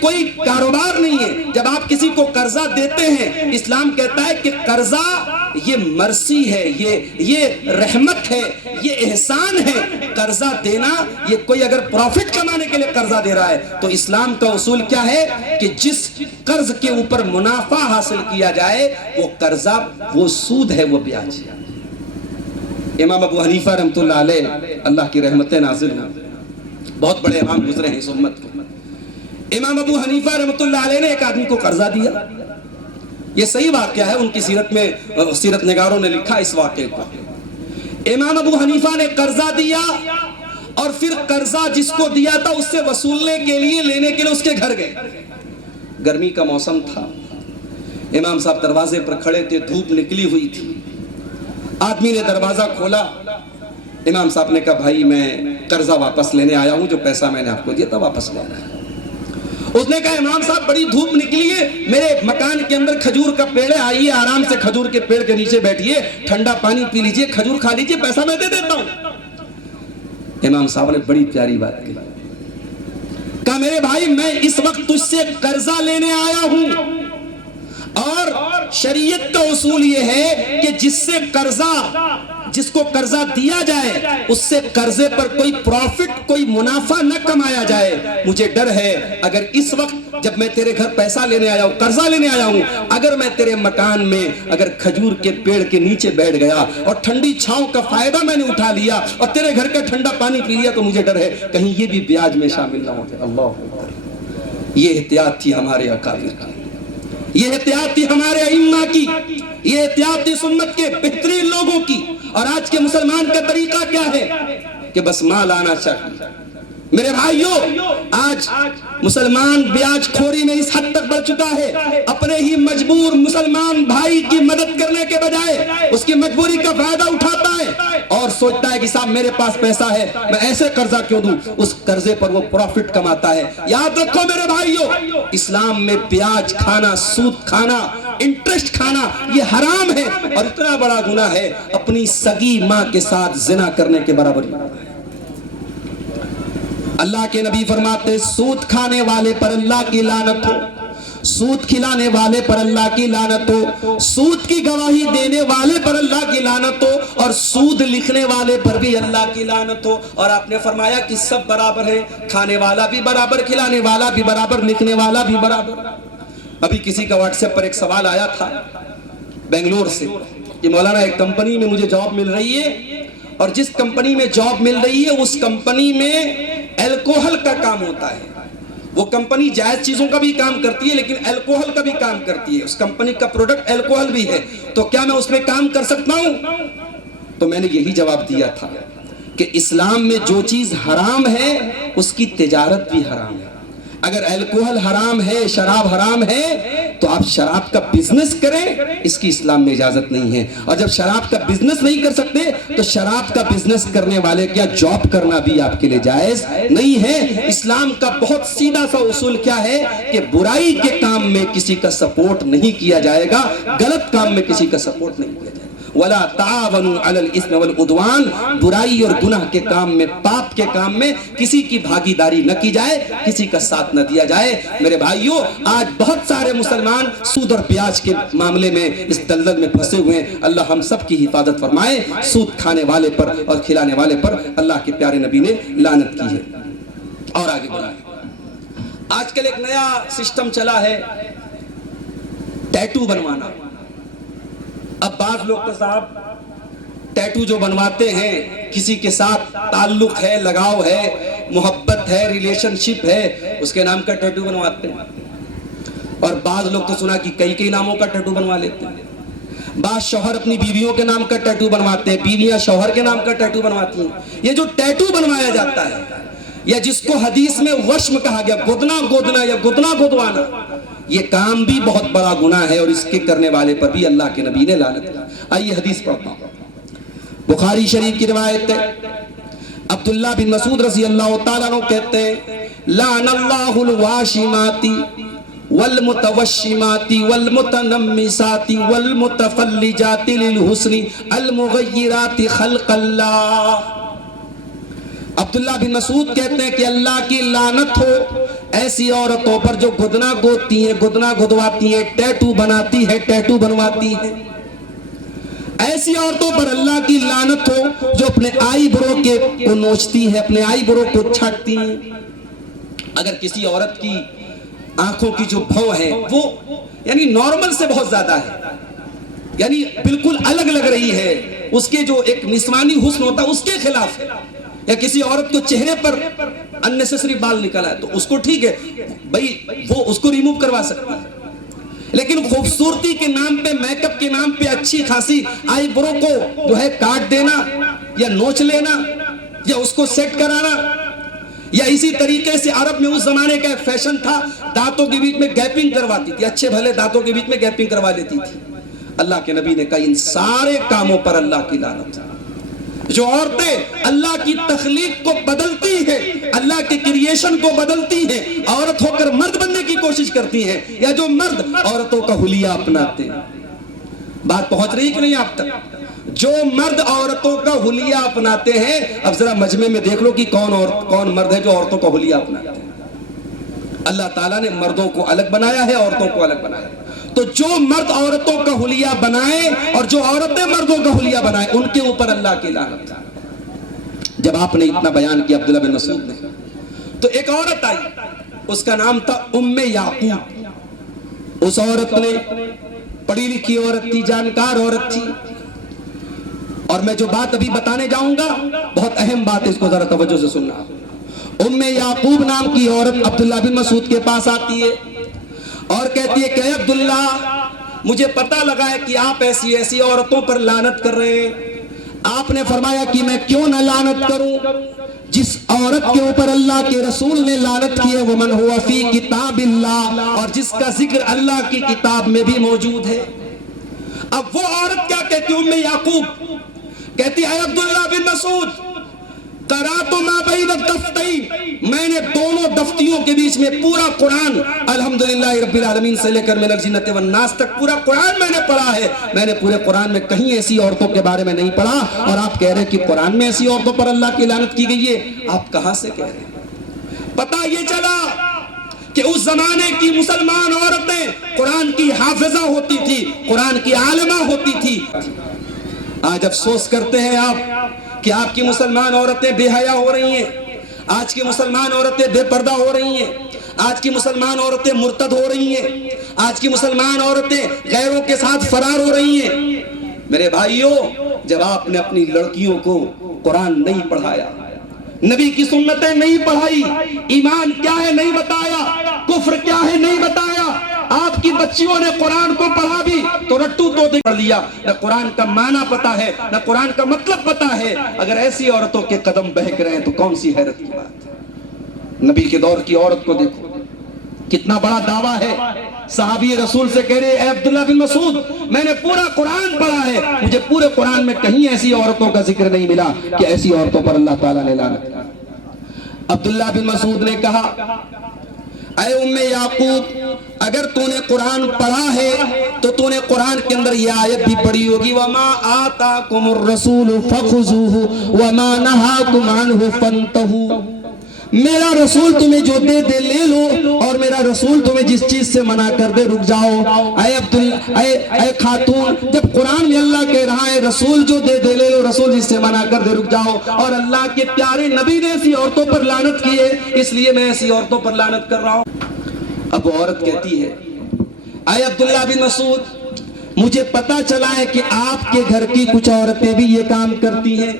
کوئی کاروبار نہیں ہے۔ جب آپ کسی کو قرضہ دیتے ہیں، اسلام کہتا ہے کہ قرضہ یہ مرسی ہے، یہ رحمت ہے، یہ احسان ہے۔ قرضہ دینا یہ کوئی اگر پروفٹ کمانے کے لیے قرضہ دے رہا ہے تو اسلام کا اصول کیا ہے کہ جس قرض کے اوپر منافع حاصل کیا جائے وہ قرضہ، وہ سود ہے، وہ بیاج ہے۔ امام ابو حنیفہ رحمۃ اللہ علیہ، اللہ کی رحمتیں نازل ہوں، بہت بڑے امام گزرے ہیں اس امت کے۔ امام ابو حنیفہ رحمۃ اللہ علیہ نے ایک آدمی کو قرضہ دیا، یہ صحیح واقعہ ہے، ان کی سیرت میں سیرت نگاروں نے لکھا اس واقعے کو۔ امام ابو حنیفہ نے قرضہ دیا اور پھر قرضہ جس کو دیا تھا اس سے وصولنے کے لیے لینے کے لیے اس کے گھر گئے. گرمی کا موسم تھا. امام صاحب دروازے پر کھڑے تھے, دھوپ نکلی ہوئی تھی. آدمی نے دروازہ کھولا. امام صاحب نے کہا بھائی میں قرضہ واپس لینے آیا ہوں, جو پیسہ میں نے آپ کو دیا تھا واپس لینا ہے. اس نے کہا امام صاحب بڑی دھوپ نکلی ہے, میرے مکان کے اندر کھجور کا پیڑ ہے, آئیے آرام سے کھجور کے پیڑ کے نیچے بیٹھیے, ٹھنڈا پانی پی لیجئے, کھجور کھا لیجئے, پیسہ میں دے دیتا ہوں. امام صاحب نے بڑی پیاری بات کی. کہا میرے بھائی میں اس وقت تجھ سے قرضہ لینے آیا ہوں, اور شریعت کا اصول یہ ہے کہ جس کو قرضہ دیا جائے اس سے قرضے پر کوئی پروفٹ, کوئی منافع نہ کمایا جائے. مجھے ڈر ہے اگر اس وقت جب میں تیرے گھر پیسہ لینے آیا ہوں, قرضہ لینے آیا ہوں, اگر میں تیرے مکان میں اگر کھجور کے پیڑ کے نیچے بیٹھ گیا اور ٹھنڈی چھاؤں کا فائدہ میں نے اٹھا لیا اور تیرے گھر کا ٹھنڈا پانی پی لیا, تو مجھے ڈر ہے کہیں یہ بھی بیاج میں شامل نہ ہو جائے. اللہ, یہ احتیاط تھی ہمارے اکابر کی, یہ احتیاط تھی ہمارے ائمہ کی, یہ احتیاط تھی سنت کے بہترین لوگوں کی. اور آج کے مسلمان کا طریقہ کیا ہے کہ بس مال آنا چاہیے. میرے بھائیوں, آج مسلمان بیاج خوری میں اس حد تک بڑھ چکا ہے, اپنے ہی مجبور مسلمان بھائی کی مدد کرنے کے بجائے اس کی مجبوری کا فائدہ اٹھاتا ہے اور سوچتا ہے کہ صاحب میرے پاس پیسہ ہے, میں ایسے قرضہ کیوں دوں. اس قرضے پر وہ پروفٹ کماتا ہے. یاد رکھو میرے بھائیوں, اسلام میں بیاج کھانا, سود کھانا, انٹرسٹ کھانا یہ حرام ہے, اور اتنا بڑا گناہ ہے اپنی سگی ماں کے ساتھ زنا کرنے کے برابر. اللہ کے نبی فرماتے ہیں سود کھانے والے پر اللہ کی لعنت ہو, سود کھلانے والے پر اللہ کی لعنت ہو, سود کی گواہی دینے والے پر اللہ کی لعنت ہو, اور سود لکھنے والے پر بھی اللہ کی لعنت ہو. اور آپ نے فرمایا کہ سب برابر ہے, کھانے والا بھی برابر, کھلانے والا بھی برابر, لکھنے والا بھی برابر. ابھی کسی کا واٹس ایپ پر ایک سوال آیا تھا بنگلور سے کہ مولانا ایک کمپنی میں مجھے جاب مل رہی ہے, اور جس کمپنی میں جاب مل رہی ہے اس کمپنی میں الکوہل کا کام ہوتا ہے. وہ کمپنی جائز چیزوں کا بھی کام کرتی ہے لیکن الکوہل کا بھی کام کرتی ہے, اس کمپنی کا پروڈکٹ الکوہل بھی ہے, تو کیا میں اس میں کام کر سکتا ہوں؟ تو میں نے یہی جواب دیا تھا کہ اسلام میں جو چیز حرام ہے اس کی تجارت بھی حرام ہے. اگر الکوہل حرام ہے, شراب حرام ہے, تو آپ شراب کا بزنس کریں, اس کی اسلام میں اجازت نہیں ہے. اور جب شراب کا بزنس نہیں کر سکتے تو شراب کا بزنس کرنے والے کیا جاب کرنا بھی آپ کے لیے جائز نہیں ہے. اسلام کا بہت سیدھا سا اصول کیا ہے کہ برائی کے کام میں کسی کا سپورٹ نہیں کیا جائے گا, غلط کام میں کسی کا سپورٹ نہیں کیا جائے گا. وَلَا تَعَاوَنُوا عَلَى الْإِثْمِ وَالْعُدْوَانِ, برائی اور گناہ کے کام میں, پاپ کے کام میں کسی کی بھاگیداری نہ کی جائے, کسی کا ساتھ نہ دیا جائے. میرے بھائیوں, آج بہت سارے مسلمان سود اور بیاج کے معاملے میں اس دلدل میں پھنسے ہوئے ہیں. اللہ ہم سب کی حفاظت فرمائے. سود کھانے والے پر اور کھلانے والے پر اللہ کے پیارے نبی نے لعنت کی ہے. اور آگے بڑھائیں. آج کل ایک نیا سسٹم چلا ہے ٹیٹو بنوانا. اب بعض لوگ تو صاحب ٹیٹو جو بنواتے ہیں کسی کے ساتھ تعلق ہے, لگاؤ ہے, محبت ہے, ریلیشن شپ ہے, اس کے نام کا ٹیٹو بنواتے ہیں. اور بعض لوگ تو سنا کہ کئی ناموں کا ٹیٹو بنوا لیتے ہیں. بعض شوہر اپنی بیویوں کے نام کا ٹیٹو بنواتے ہیں, بیویاں شوہر کے نام کا ٹیٹو بنواتی ہیں. یہ جو ٹیٹو بنوایا جاتا ہے, یا جس کو حدیث میں وشم کہا گیا, گدنا گودنا یا گدنا گدوانا, یہ کام بھی بہت بڑا گناہ ہے, اور اس کے کرنے والے پر بھی اللہ کے نبی نے لعنت کی. آئیے حدیث پڑھتا ہوں. بخاری شریف کی روایت ہے, عبداللہ بن مسعود رضی اللہ تعالیٰ عنہ کہتے ہیں لعن اللہ الواشمات والمتوشمات والمتنمسات والمتفلجات للحسن المغیرات خلق اللہ. عبداللہ بن مسعود کہتے ہیں کہ اللہ کی لعنت ہو ایسی عورتوں پر جو گدنا گودتی ہیں, گدنا گدواتی ہیں, ٹیٹو بناتی ہے, ٹیٹو بنواتی ہیں. ایسی عورتوں پر اللہ کی لعنت ہو جو اپنے آئی برو کو نوچتی ہیں, اپنے آئی برو کو چھاٹتی ہیں. اگر کسی عورت کی آنکھوں کی جو بھو ہے وہ یعنی نارمل سے بہت زیادہ ہے, یعنی بالکل الگ لگ رہی ہے, اس کے جو ایک نسوانی حسن ہوتا ہے اس کے خلاف ہے, یا کسی عورت کو چہرے پر اننیسیسری بال نکلا ہے تو اس کو ٹھیک ہے بھئی, وہ اس کو ریموو کروا سکتا ہے. لیکن خوبصورتی کے نام پہ, میک اپ کے نام پہ اچھی خاصی آئی برو کو جو ہے کاٹ دینا, یا نوچ لینا یا اس کو سیٹ کرانا، یا اسی طریقے سے عرب میں اس زمانے کا ایک فیشن تھا، دانتوں کے بیچ میں گیپنگ کرواتی تھی، اچھے بھلے دانتوں کے بیچ میں گیپنگ کروا لیتی تھی۔ اللہ کے نبی نے کہا ان سارے کاموں پر اللہ کی لعنت۔ جو عورتیں اللہ کی تخلیق کو بدلتی ہیں، اللہ کی کریشن کو بدلتی ہیں، عورت ہو کر مرد بننے کی کوشش کرتی ہیں، یا جو مرد عورتوں کا حلیہ اپناتے ہیں، بات پہنچ رہی کہ نہیں آپ تک؟ جو مرد عورتوں کا حلیہ اپناتے ہیں، اب ذرا مجمع میں دیکھ لو کہ کون مرد ہے جو عورتوں کا حلیہ اپناتے ہیں۔ اللہ تعالیٰ نے مردوں کو الگ بنایا ہے، عورتوں کو الگ بنایا ہے، تو جو مرد عورتوں کا حلیہ بنائے اور جو عورتیں مردوں کا حلیہ بنائے ان کے اوپر اللہ کی لعنت۔ جب آپ نے اتنا بیان کیا عبداللہ بن مسعود نے، تو ایک عورت آئی، اس کا نام تھا ام یعقوب۔ اس عورت نے پڑھی لکھی عورت تھی، جانکار عورت تھی، اور میں جو بات ابھی بتانے جاؤں گا بہت اہم بات ہے، اس کو ذرا توجہ سے سننا۔ ام یعقوب نام کی عورت عبداللہ بن مسعود کے پاس آتی ہے اور کہتی ہے کہ اے عبداللہ، مجھے پتہ لگا ہے کہ آپ ایسی ایسی عورتوں پر لعنت کر رہے ہیں۔ آپ نے فرمایا کہ میں کیوں نہ لعنت کروں؟ جس عورت کے اوپر اللہ کے رسول نے لعنت کی ہے ومن ہوا فی کتاب اللہ، اور جس کا ذکر اللہ کی کتاب میں بھی موجود ہے۔ اب وہ عورت کیا کہتی ہے؟ ام یعقوب کہتی ہے اے عبداللہ بن مسعود، قرأت ما بین الدفتین، میں نے دونوں دفتیوں کے بیچ میں پورا قرآن الحمدللہ رب العالمین سے لے کر من الجنۃ والناس تک پورا قرآن میں نے پڑھا ہے۔ میں نے پورے قرآن میں کہیں ایسی عورتوں کے بارے میں نہیں پڑھا، اور آپ کہہ رہے ہیں کہ قرآن میں ایسی عورتوں پر اللہ کی لعنت کی گئی ہے، آپ کہاں سے کہہ رہے ہیں؟ پتہ یہ چلا کہ اس زمانے کی مسلمان عورتیں قرآن کی حافظہ ہوتی تھی، قرآن کی عالمہ ہوتی تھی۔ آج افسوس کرتے ہیں آپ کہ آپ کی مسلمان عورتیں بے حیا ہو رہی ہیں، آج کی مسلمان عورتیں بے پردہ ہو رہی ہیں، آج کی مسلمان عورتیں مرتد ہو رہی ہیں، آج کی مسلمان عورتیں غیروں کے ساتھ فرار ہو رہی ہیں۔ میرے بھائیوں، جب آپ نے اپنی لڑکیوں کو قرآن نہیں پڑھایا، نبی کی سنتیں نہیں پڑھائی، ایمان کیا ہے نہیں بتایا، کفر کیا ہے نہیں بتایا، آپ کی بچیوں نے قرآن کو پڑھا بھی تو رٹو طوطے پڑھ لیا، نہ قرآن کا معنی پتا ہے نہ قرآن کا مطلب پتا ہے۔ اگر ایسی عورتوں کے قدم بہک رہے ہیں تو کون سی حیرت کی بات ہے؟ نبی کے دور کی عورت کو دیکھو، کتنا بڑا دعویٰ ہے۔ صحابی رسول سے کہہ رہے اے عبداللہ بن مسعود، میں نے پورا قرآن پڑھا ہے، مجھے پورے قرآن میں کہیں ایسی عورتوں کا ذکر نہیں ملا کہ ایسی عورتوں پر اللہ تعالیٰ نے لعنت کی۔ عبداللہ بن مسعود نے کہا اے ام یعقوب، اگر تو نے قرآن پڑھا ہے تو تو نے قرآن کے اندر یہ آیت بھی پڑھی ہوگی وَمَا آتَاكُمُ الرَّسُولُ فَخُذُوهُ وَمَا نَهَاكُمْ عَنْهُ فَانْتَهُوا، میرا رسول تمہیں جو دے دے لے لو، اور میرا رسول تمہیں جس چیز سے منع کر دے رک جاؤ۔ اے خاتون، جب قرآن میں اللہ کہہ رہا ہے رسول جو دے دے لے لو، رسول جس سے منع کر دے رک جاؤ، اور اللہ کے پیارے نبی نے ایسی عورتوں پر لعنت کی ہے، اس لیے میں ایسی عورتوں پر لعنت کر رہا ہوں۔ اب عورت کہتی ہے اے عبداللہ بن مسعود، مجھے پتا چلا ہے کہ آپ کے گھر کی کچھ عورتیں بھی یہ کام کرتی ہیں،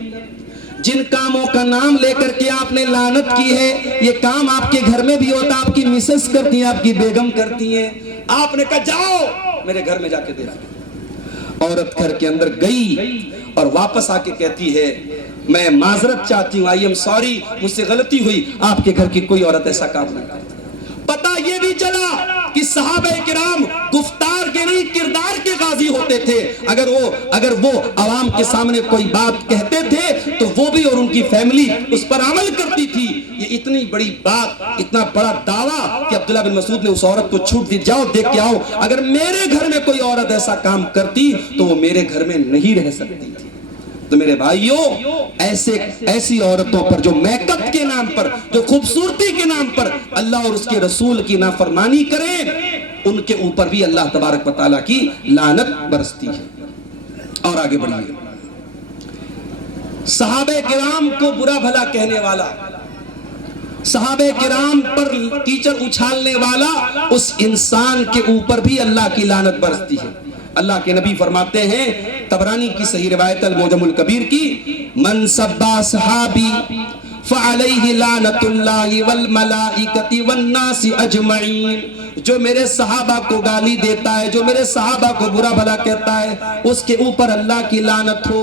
جن کاموں کا نام لے کر کے آپ نے لعنت کی ہے، یہ کام آپ کے گھر میں بھی ہوتا، آپ کی مسز کرتی ہیں، آپ کی بیگم کرتی ہیں۔ آپ نے کہا جاؤ میرے گھر میں جا کے دیکھو۔ عورت گھر کے اندر گئی اور واپس آ کے کہتی ہے میں معذرت چاہتی ہوں، آئی ایم سوری، مجھ سے غلطی ہوئی، آپ کے گھر کی کوئی عورت ایسا کام نہیں کرتی۔ پتہ یہ بھی چلا کہ صحابہ کرام گفتار کے نہیں کردار کے غازی ہوتے تھے۔ اگر وہ عوام کے سامنے کوئی بات کہتے تھے تو وہ بھی اور ان کی فیملی اس پر عمل کرتی تھی۔ یہ اتنی بڑی بات، اتنا بڑا دعویٰ کہ عبداللہ بن مسعود نے اس عورت کو چھوٹ دی، جاؤ دیکھ کے آؤ، اگر میرے گھر میں کوئی عورت ایسا کام کرتی تو وہ میرے گھر میں نہیں رہ سکتی تھی۔ تو میرے بھائیوں، ایسی عورتوں پر جو میک اپ کے نام پر، جو خوبصورتی کے نام پر اللہ اور اس کے رسول کی نافرمانی کریں، ان کے اوپر بھی اللہ تبارک و تعالیٰ کی لعنت برستی ہے۔ اور آگے بڑھیے، صحابہ کرام کو برا بھلا کہنے والا، صحابہ کرام پر کیچڑ اچھالنے والا، اس انسان کے اوپر بھی اللہ کی لعنت برستی ہے۔ اللہ کے نبی فرماتے ہیں، طبرانی کی صحیح روایت المعجم الکبیر کی، من سبا صحابی فعلیہ لعنت اللہ والملائکۃ والناس اجمعین، جو میرے صحابہ کو گالی دیتا ہے، جو میرے صحابہ کو برا بھلا کہتا ہے، اس کے اوپر اللہ کی لعنت ہو۔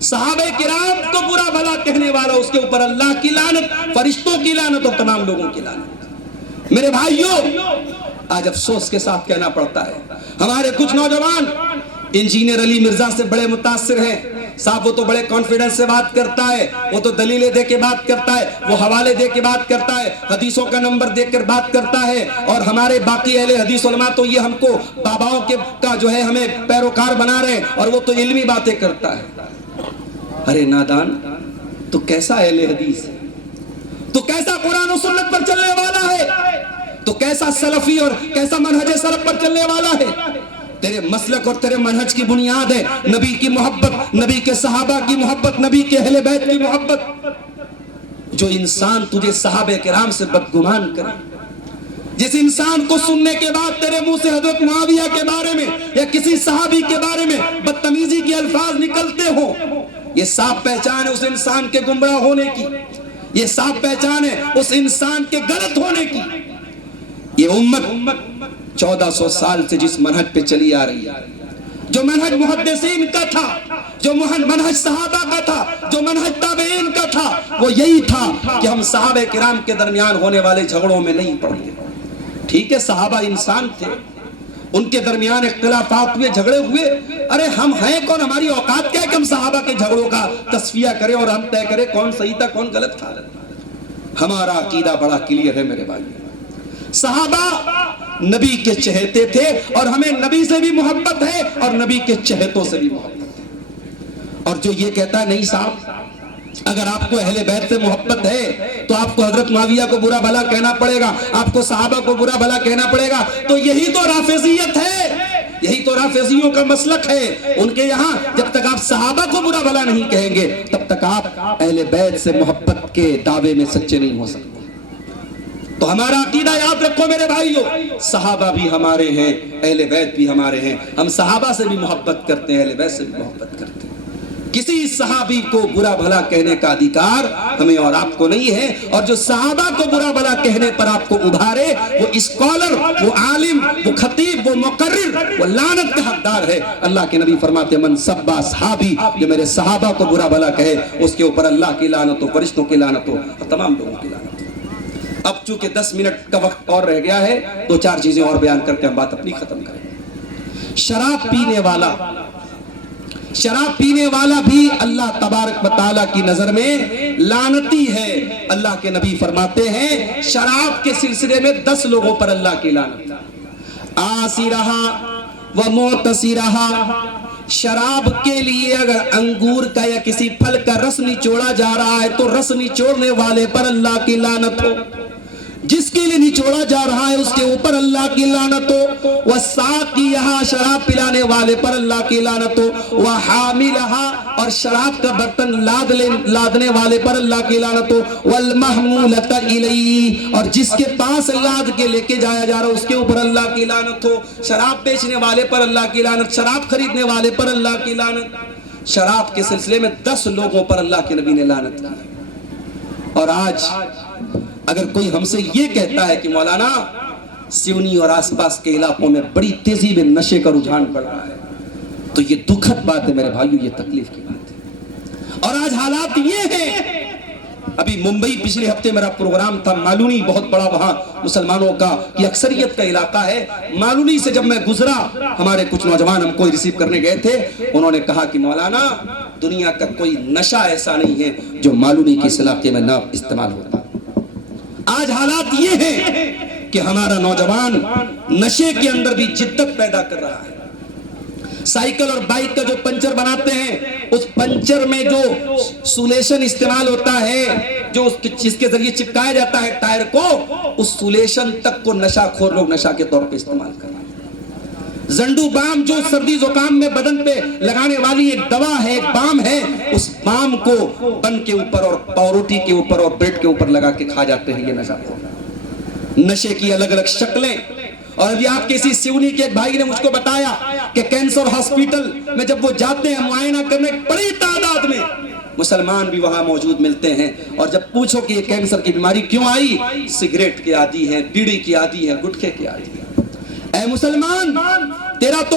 صحابہ کرام کو برا بھلا کہنے والا، اس کے اوپر اللہ کی لعنت، فرشتوں کی لعنت اور تمام لوگوں کی لعنت۔ میرے بھائیوں، آج افسوس کے ساتھ کہنا پڑتا ہے، ہمارے کچھ نوجوان انجینئر علی مرزا سے بڑے متاثر ہیں۔ صاحب وہ تو بڑے کانفیڈنس سے بات کرتا ہے، وہ تو دلیلیں دے کے بات کرتا ہے، وہ حوالے دے کے بات کرتا ہے، حدیثوں کا نمبر دے کر بات کرتا ہے، اور ہمارے باقی اہل حدیث علماء تو یہ ہم کو باباؤں کے کا جو ہے ہمیں پیروکار بنا رہے ہیں، اور وہ تو علمی باتیں کرتا ہے۔ ارے نادان، تو کیسا اہل حدیث ہے؟ تو کیسا قرآن و سنت پر چلنے والا ہے؟ تو کیسا سلفی اور کیسا منہج سلف پر چلنے والا ہے؟ تیرے مسلک اور تیرے منہج کی بنیاد ہے نبی کی محبت، نبی کے صحابہ کی محبت، نبی کے اہل بیت کی محبت۔ جو انسان تجھے صحابہ کرام سے بدگمان کرے، جس انسان کو سننے کے بعد تیرے منہ سے حضرت معاویہ کے بارے میں یا کسی صحابی کے بارے میں بدتمیزی کے الفاظ نکلتے ہو، یہ صاف پہچان ہے اس انسان کے گمراہ ہونے کی، یہ صاف پہچان ہے اس انسان کے غلط ہونے کی۔ یہ امت 1400 سال سے جس منہج پہ چلی آ رہی ہے، جو منہج محدثین کا تھا، جو منہج صحابہ کا تھا، جو منہج تابعین کا تھا، وہ یہی تھا کہ ہم صحابہ کرام کے درمیان ہونے والے جھگڑوں میں نہیں پڑیں گے۔ ٹھیک ہے، صحابہ انسان تھے، ان کے درمیان اختلافات ہوئے، جھگڑے ہوئے، ارے ہم ہیں کون، ہماری اوقات کیا ہے کہ ہم صحابہ کے جھگڑوں کا تصفیہ کریں اور ہم طے کریں کون صحیح تھا کون غلط تھا۔ ہمارا عقیدہ بڑا کلیئر ہے میرے بھائی، صحابہ نبی کے چہیتے تھے، اور ہمیں نبی سے بھی محبت ہے اور نبی کے چہیتوں سے بھی محبت ہے۔ اور جو یہ کہتا ہے نہیں صاحب، اگر آپ کو اہل بیت سے محبت ہے تو آپ کو حضرت معاویہ کو برا بھلا کہنا پڑے گا، آپ کو صحابہ کو برا بھلا کہنا پڑے گا، تو یہی تو رافضیت ہے، یہی تو رافضیوں کا مسلک ہے۔ ان کے یہاں جب تک آپ صحابہ کو برا بھلا نہیں کہیں گے تب تک آپ اہل بیت سے محبت کے دعوے میں سچے نہیں ہو سکتے۔ تو ہمارا عقیدہ یاد رکھو میرے بھائیو، صحابہ بھی ہمارے ہیں، اہل بیت بھی ہمارے ہیں، ہم صحابہ سے بھی محبت کرتے ہیں، اہل بیت سے بھی محبت کرتے ہیں۔ کسی صحابی کو برا بھلا کہنے کا ادھیکار ہمیں اور آپ کو نہیں ہے، اور جو صحابہ کو برا بھلا کہنے پر آپ کو ابھارے وہ اسکالر، وہ عالم، وہ خطیب، وہ مقرر، وہ لعنت کا حقدار ہے۔ اللہ کے نبی فرماتے من سبا صحابی، جو میرے صحابہ کو برا بھلا کہے اس کے اوپر اللہ کی لعنت ہو، فرشتوں کی لعنت ہو اور تمام لوگوں کی لعنت ہو۔ اب چونکہ 10 منٹ کا وقت اور رہ گیا ہے، 2-4 چیزیں اور بیان کر کے ہم بات اپنی ختم کریں۔ شراب پینے والا بھی اللہ تبارک و تعالیٰ کی نظر میں لعنتی ہے۔ اللہ کے نبی فرماتے ہیں شراب کے سلسلے میں 10 لوگوں پر اللہ کی لعنت، آسی رہا و موتسی رہا۔ شراب کے لیے اگر انگور کا یا کسی پھل کا رس نچوڑا جا رہا ہے تو رس نچوڑنے والے پر اللہ کی لعنت ہو، جس کے لیے نچوڑا جا رہا ہے اس کے اوپر اللہ کی لعنت ہو، وساقیہا، شراب پلانے والے پر اللہ کی لعنت ہو، وحاملہا، اور شراب کا برتن لادنے والے پر اللہ کی لعنت ہو، والمحمولۃ الیہ، اور جس کے پاس لاد کے لے کے جایا جا رہا ہے اس کے اوپر اللہ کی لعنت ہو، شراب بیچنے والے پر اللہ کی لعنت، شراب خریدنے والے پر اللہ کی لعنت۔ شراب کے سلسلے میں 10 لوگوں پر اللہ کے نبی نے لعنت کی۔ اور آج اگر کوئی ہم سے یہ کہتا ہے کہ مولانا سیونی اور آس پاس کے علاقوں میں بڑی تیزی میں نشے کا رجحان بڑھ رہا ہے، تو یہ دکھد بات ہے میرے بھائیو، یہ تکلیف کی بات ہے۔ اور آج حالات یہ ہیں، ابھی ممبئی پچھلے ہفتے میرا پروگرام تھا، مالونی بہت بڑا وہاں مسلمانوں کا یہ اکثریت کا علاقہ ہے، مالونی سے جب میں گزرا ہمارے کچھ نوجوان ہم کو ریسیو کرنے گئے تھے، انہوں نے کہا کہ مولانا دنیا کا کوئی نشہ ایسا نہیں ہے جو مالونی کے اس علاقے میں نہ استعمال ہوتا۔ آج حالات یہ ہیں کہ ہمارا نوجوان نشے کے اندر بھی جدت پیدا کر رہا ہے۔ سائیکل اور بائک کا جو پنچر بناتے ہیں اس پنچر میں جو سولیشن استعمال ہوتا ہے، جو جس کے ذریعے چپکایا جاتا ہے ٹائر کو، اس سولیشن تک کو نشہ خور لوگ نشہ کے طور پہ استعمال کر رہے ہیں۔ زنڈو بام جو سردی زکام میں بدن پہ لگانے والی ایک دوا ہے، ایک بام ہے، اس بام کو بن کے اوپر اور پاوروٹی کے اوپر اور بریڈ کے اوپر لگا کے کھا جاتے ہیں۔ یہ نشہ خور، نشے کی الگ الگ شکلیں۔ اور ابھی آپ کسی سیونی کے ایک بھائی نے مجھ کو بتایا کہ کینسر ہاسپیٹل میں جب وہ جاتے ہیں معائنہ کرنے، بڑی تعداد میں مسلمان بھی وہاں موجود ملتے ہیں، اور جب پوچھو کہ یہ کینسر کی بیماری کیوں آئی، سگریٹ کے عادی ہیں، بیڑی کی عادی ہیں، گٹکے کی عادی ہیں۔ اے مسلمان، تیرا تو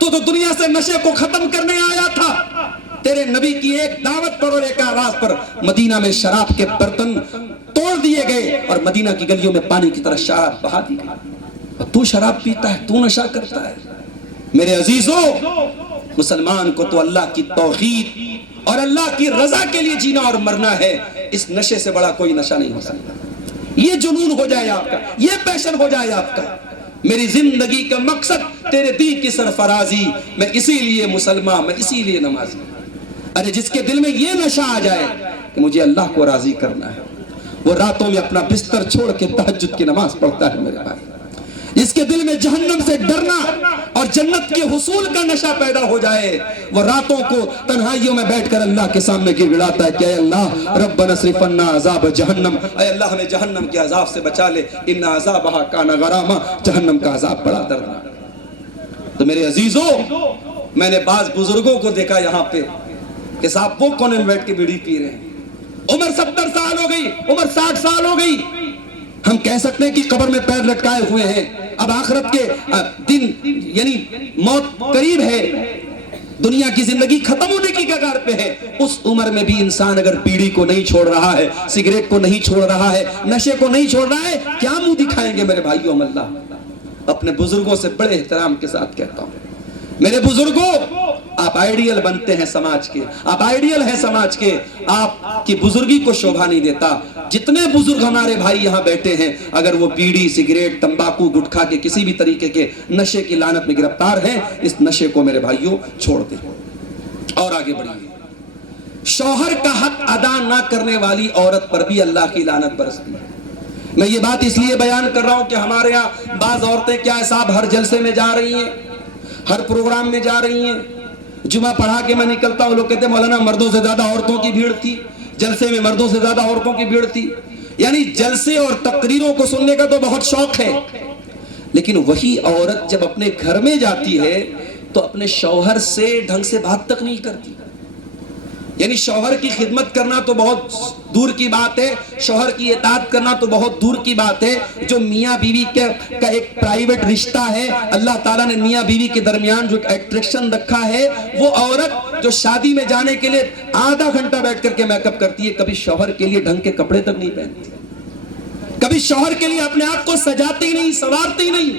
تو دنیا سے نشے کو ختم کرنے آیا تھا. تیرے نبی کی ایک دعوت پر اور ایک آواز پر مدینہ میں شراب کے برتن توڑ دیے گئے اور مدینہ کی گلیوں میں پانی کی طرح شراب بہا دی گئی. اور تو شراب پیتا ہے, تو نشہ کرتا ہے. میرے عزیزوں, مسلمان کو تو اللہ کی توحید اور اللہ کی رضا کے لیے جینا اور مرنا ہے. اس نشے سے بڑا کوئی نشہ نہیں ہو سکتا. یہ جنون ہو جائے آپ کا, یہ پیشن ہو جائے آپ کا. میری زندگی کا مقصد تیرے دین کی سرفرازی, میں اسی لیے مسلمان, میں اسی لیے نمازی. ارے جس کے دل میں یہ نشہ آ جائے کہ مجھے اللہ کو راضی کرنا ہے, وہ راتوں میں اپنا بستر چھوڑ کے تہجد کی نماز پڑھتا ہے میرے بھائی. جس کے دل میں جہنم سے ڈرنا اور جنت کے حصول کا نشہ پیدا ہو جائے, وہ راتوں کو تنہائیوں میں بیٹھ کر اللہ کے سامنے گر گڑاتا ہے کہ اے اللہ ربنا اصرف عنا عذاب جہنم, اے اللہ ہمیں جہنم کے عذاب سے بچا لے, ان عذابہا کان غراما, جہنم کا عذاب بڑا دردناک. تو میرے عزیزوں, میں نے بعض بزرگوں کو دیکھا یہاں پہ کہ صاحب وہ کونے میں بیٹھ کے بیڑی پی رہے ہیں. عمر 70 سال ہو گئی, عمر 60 سال ہو گئی. ہم کہہ سکتے ہیں کہ قبر میں پیر لٹکائے ہوئے ہیں. اب آخرت کے دن یعنی موت قریب ہے, دنیا کی زندگی ختم ہونے کی کگار پہ ہے. اس عمر میں بھی انسان اگر بیڑی کو نہیں چھوڑ رہا ہے, سگریٹ کو نہیں چھوڑ رہا ہے, نشے کو نہیں چھوڑ رہا ہے, کیا منہ دکھائیں گے میرے بھائیوں؟ ہم اللہ اپنے بزرگوں سے بڑے احترام کے ساتھ کہتا ہوں, میرے بزرگوں, آپ آئیڈیل بنتے ہیں سماج کے, آپ آئیڈیل ہیں سماج کے. آپ کی بزرگی کو شوبھا نہیں دیتا. جتنے بزرگ ہمارے بھائی یہاں بیٹھے ہیں, اگر وہ بیڑی, سگریٹ, تمباکو, گٹکھا کے کسی بھی طریقے کے نشے کی لعنت میں گرفتار ہیں, اس نشے کو میرے بھائیوں چھوڑ دیں اور آگے بڑھیے. شوہر کا حق ادا نہ کرنے والی عورت پر بھی اللہ کی لعنت برستی ہے. میں یہ بات اس لیے بیان کر رہا ہوں کہ ہمارے یہاں بعض عورتیں کیا ہے صاحب, ہر جلسے میں جا رہی ہیں, ہر پروگرام میں جا رہی ہیں. جمعہ پڑھا کے میں نکلتا ہوں, لوگ کہتے ہیں مولانا مردوں سے زیادہ عورتوں کی بھیڑ تھی, جلسے میں مردوں سے زیادہ عورتوں کی بھیڑ تھی. یعنی جلسے اور تقریروں کو سننے کا تو بہت شوق ہے, لیکن وہی عورت جب اپنے گھر میں جاتی ہے تو اپنے شوہر سے ڈھنگ سے بات تک نہیں کرتی. یعنی شوہر کی خدمت کرنا تو بہت دور کی بات ہے, شوہر کی اطاعت کرنا تو بہت دور کی بات ہے. جو میاں بیوی کا ایک پرائیویٹ رشتہ ہے, اللہ تعالیٰ نے میاں بیوی کے درمیان جو اٹریکشن رکھا ہے, وہ عورت جو شادی میں جانے کے لیے آدھا گھنٹہ بیٹھ کر کے میک اپ کرتی ہے, کبھی شوہر کے لیے ڈھنگ کے کپڑے تک نہیں پہنتی, کبھی شوہر کے لیے اپنے آپ کو سجاتی نہیں, سنوارتی نہیں.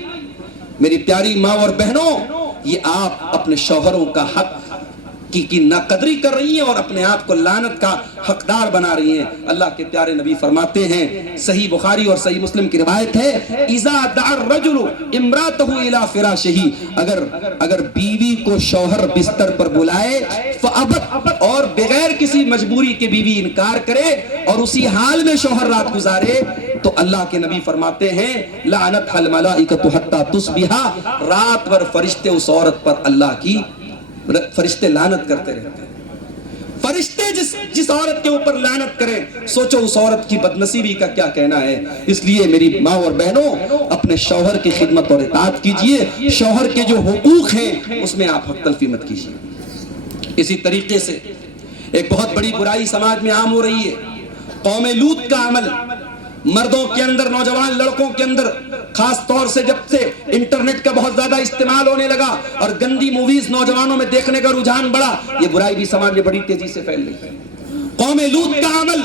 میری پیاری ماں اور بہنوں, یہ آپ اپنے شوہروں کا حق کی ناقدری کر رہی ہیں اور اپنے آپ کو لعنت کا حقدار بنا رہی ہیں. اللہ کے پیارے نبی فرماتے ہیں, صحیح بخاری اور صحیح مسلم کی روایت ہے, اذا دعا الرجل امرأته الى فراشه, اگر بیوی کو شوہر بستر پر بلائے, فابت, اور بغیر کسی مجبوری کے بیوی انکار کرے اور اسی حال میں شوہر رات گزارے, تو اللہ کے نبی فرماتے ہیں لعنتها الملائکۃ حتی تصبح, رات بھر فرشتے اس عورت پر, اللہ کی فرشتے لعنت کرتے رہتے ہیں. فرشتے جس عورت کے اوپر لعنت کریں, سوچو اس عورت کی بدنصیبی کا کیا کہنا ہے. اس لیے میری ماں اور بہنوں, اپنے شوہر کی خدمت اور اطاعت کیجئے. شوہر کے جو حقوق ہیں اس میں آپ حق تلفی مت کیجئے. اسی طریقے سے ایک بہت بڑی برائی سماج میں عام ہو رہی ہے, قوم لوط کا عمل. مردوں کے اندر, نوجوان لڑکوں کے اندر, خاص طور سے جب سے انٹرنیٹ کا بہت زیادہ استعمال ہونے لگا اور گندی موویز نوجوانوں میں دیکھنے کا رجحان بڑھا, یہ برائی بھی سماج میں بڑی تیزی سے پھیل رہی ہے. قوم لوط کا عمل,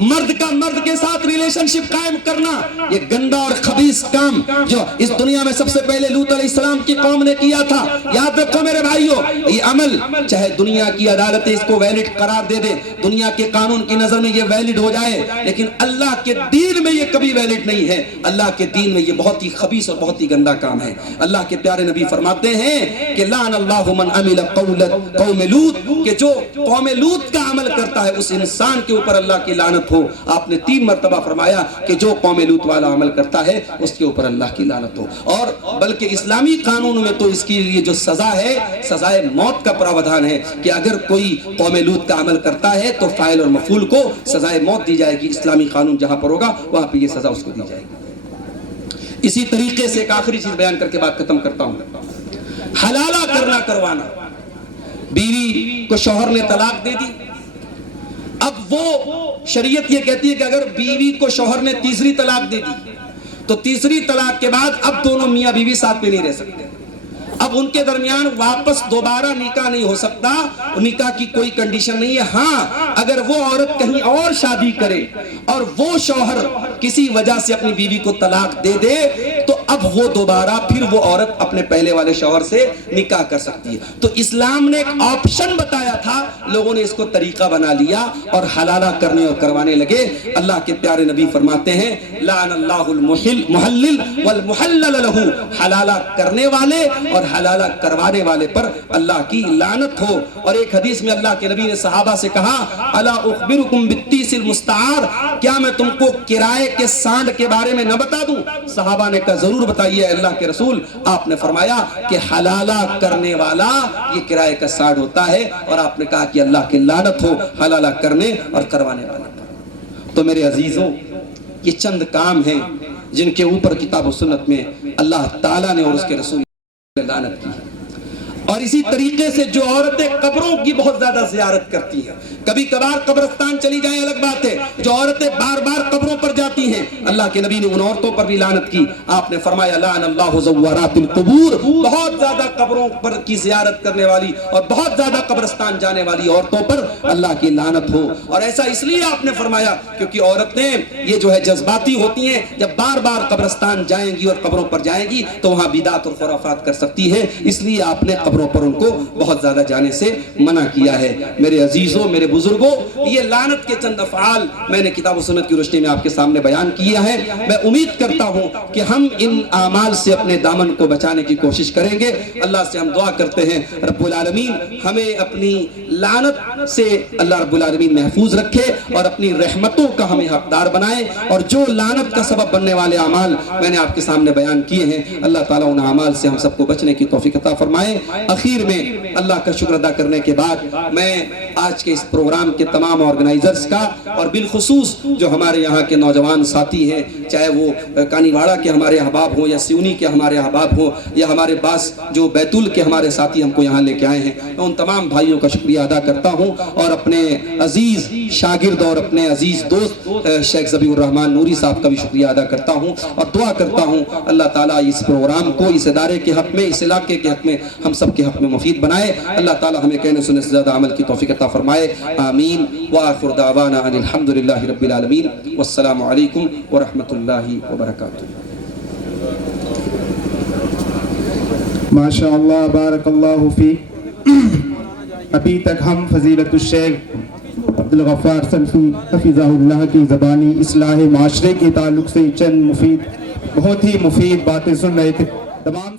مرد کا مرد کے ساتھ ریلیشن شپ قائم کرنا, یہ گندا اور خبیث کام جو اس دنیا میں سب سے پہلے لوط علیہ السلام کی قوم نے کیا تھا. یاد رکھو میرے بھائیو, یہ عمل چاہے دنیا کی عدالتیں اس کو ویلڈ قرار دے دیں, دنیا کے قانون کی نظر میں یہ ویلڈ ہو جائے, لیکن اللہ کے دین میں یہ کبھی ویلڈ نہیں ہے. اللہ کے دین میں یہ بہت ہی خبیث اور بہت ہی گندا کام ہے. اللہ کے پیارے نبی فرماتے ہیں کہ لعن اللہ من عمل قول قوم لوط, کہ جو قوم لوط کا عمل کرتا ہے اس انسان کے اوپر اللہ کی لعنت ہو. آپ نے 3 مرتبہ فرمایا کہ جو قوم لوط والا عمل کرتا ہے اس کے اوپر اللہ کی لعنت ہو. اور بلکہ اسلامی قانون میں تو اس کے لیے جو سزا ہے, سزائے موت کا پراودھان ہے کہ اگر کوئی قوم لوط کا عمل کرتا ہے تو فاعل اور مفعول کو سزائے موت دی جائے گی. اسلامی قانون جہاں پر ہوگا وہاں پہ یہ سزا اس کو دی جائے گی. اسی طریقے سے ایک آخری چیز بیان کر کے بات ختم کرتا ہوں, حلالہ کرنا کروانا. بیوی کو شوہر نے طلاق دے دی, اب وہ شریعت یہ کہتی ہے کہ اگر بیوی کو شوہر نے تیسری طلاق دے دی تو تیسری طلاق کے بعد اب دونوں میاں بیوی ساتھ میں نہیں رہ سکتے. اب ان کے درمیان واپس دوبارہ نکاح نہیں ہو سکتا، نکاح کی کوئی کنڈیشن نہیں ہے۔ ہاں اگر وہ عورت کہیں اور شادی کرے اور وہ شوہر کسی وجہ سے اپنی بیوی کو طلاق دے دے تو اب وہ دوبارہ پھر وہ عورت اپنے پہلے والے شوہر سے نکاح کر سکتی ہے۔ تو اسلام نے ایک آپشن بتایا تھا، لوگوں نے اس کو طریقہ بنا لیا اور حلالہ کرنے اور کروانے لگے۔ اللہ کے پیارے نبی فرماتے ہیں لعن اللہ المحلل والمحلل لہ، حلالہ کرنے والے اور حلالہ کروانے والے پر اللہ کی لعنت ہو۔ اور ایک حدیث میں اللہ کے نبی نے صحابہ سے کہا الا اخبرکم بالتیس المستعار، کیا میں تم کو کرائے کے سانڈ کے بارے میں نہ بتا دوں؟ صحابہ نے کہا ضرور بتائیے اللہ کے رسول۔ آپ نے فرمایا کہ حلالہ کرنے والا یہ کرائے کا سانڈ ہوتا ہے، اور آپ نے کہا کہ اللہ کی لعنت ہو حلالہ کرنے اور کروانے والے پر۔ تو میرے عزیزوں، یہ چند کام ہیں جن کے اوپر کتاب و سنت میں اللہ تعالیٰ نے اور اس کے رسول نے لعنت کی ہے۔ اور اسی طریقے سے جو عورتیں قبروں کی بہت زیادہ زیارت کرتی ہیں، کبھی کبھار قبرستان چلی جائیں الگ بات ہے، جو عورتیں بار بار قبروں پر جاتی ہیں، اللہ کے نبی نے ان عورتوں پر بھی لعنت کی۔ آپ نے فرمایا لعن اللہ زوارات القبور، بہت زیادہ قبروں پر کی زیارت کرنے والی اور بہت زیادہ قبرستان جانے والی عورتوں پر اللہ کی لعنت ہو۔ اور ایسا اس لیے آپ نے فرمایا کیونکہ عورتیں یہ جو ہے جذباتی ہوتی ہیں، جب بار بار قبرستان جائیں گی اور قبروں پر جائیں گی تو وہاں بدعت اور خرافات کر سکتی ہے، اس لیے آپ نے قبروں پر ان کو بہت زیادہ جانے سے منع کیا ہے۔ میرے عزیزوں، میرے بزرگوں، یہ لعنت کے چند افعال میں نے کتاب و سنت کی روشنی میں آپ کے سامنے بیان کیا ہے۔ میں امید کرتا ہوں کہ ہم ان اعمال سے اپنے دامن کو بچانے کی کوشش کریں گے۔ اللہ سے ہم دعا کرتے ہیں رب العالمین ہمیں اپنی لعنت سے اللہ رب العالمین محفوظ رکھے اور اپنی رحمتوں کا ہمیں حقدار بنائے، اور جو لعنت کا سبب بننے والے اعمال میں نے آپ کے سامنے بیان کیے ہیں، اللہ تعالیٰ ان اعمال سے ہم سب کو بچنے کی توفیق عطا فرمائے۔ آخر میں اللہ کا شکر ادا کرنے کے بعد میں آج کے اس پروگرام کے تمام آرگنائزرز کا اور بالخصوص جو ہمارے یہاں کے نوجوان ساتھی ہیں، چاہے وہ کانی واڑہ کے ہمارے احباب ہوں یا سیونی کے ہمارے احباب ہوں یا ہمارے پاس جو بیتول کے ہمارے ساتھی ہم کو یہاں لے کے آئے ہیں، میں ان تمام بھائیوں کا شکریہ ادا کرتا ہوں، اور اپنے عزیز شاگرد اور اپنے عزیز دوست شیخ ذبیح الرحمن نوری صاحب کا بھی شکریہ ادا کرتا ہوں، اور دعا کرتا ہوں اللہ تعالیٰ اس پروگرام کو اس ادارے کے حق میں، اس علاقے کے حق میں، ہم سب کے حق میں مفید بنائے۔ اللہ تعالیٰ ہمیں کہنے سننے سے زیادہ عمل کی توفیق عطا فرمائے، آمین۔ وآخر دعوانا ان الحمدللہ رب العالمین، والسلام علیکم ورحمۃ اللہ وبرکاتہ۔ ماشاء اللہ، بارک اللہ فیک۔ ابھی تک ہم فضیلت الشیخ عبدالغفار سلفی حفظہ اللہ کی زبانی اصلاح معاشرے کے تعلق سے چند بہت ہی مفید باتیں سن رہے تھے۔ تمام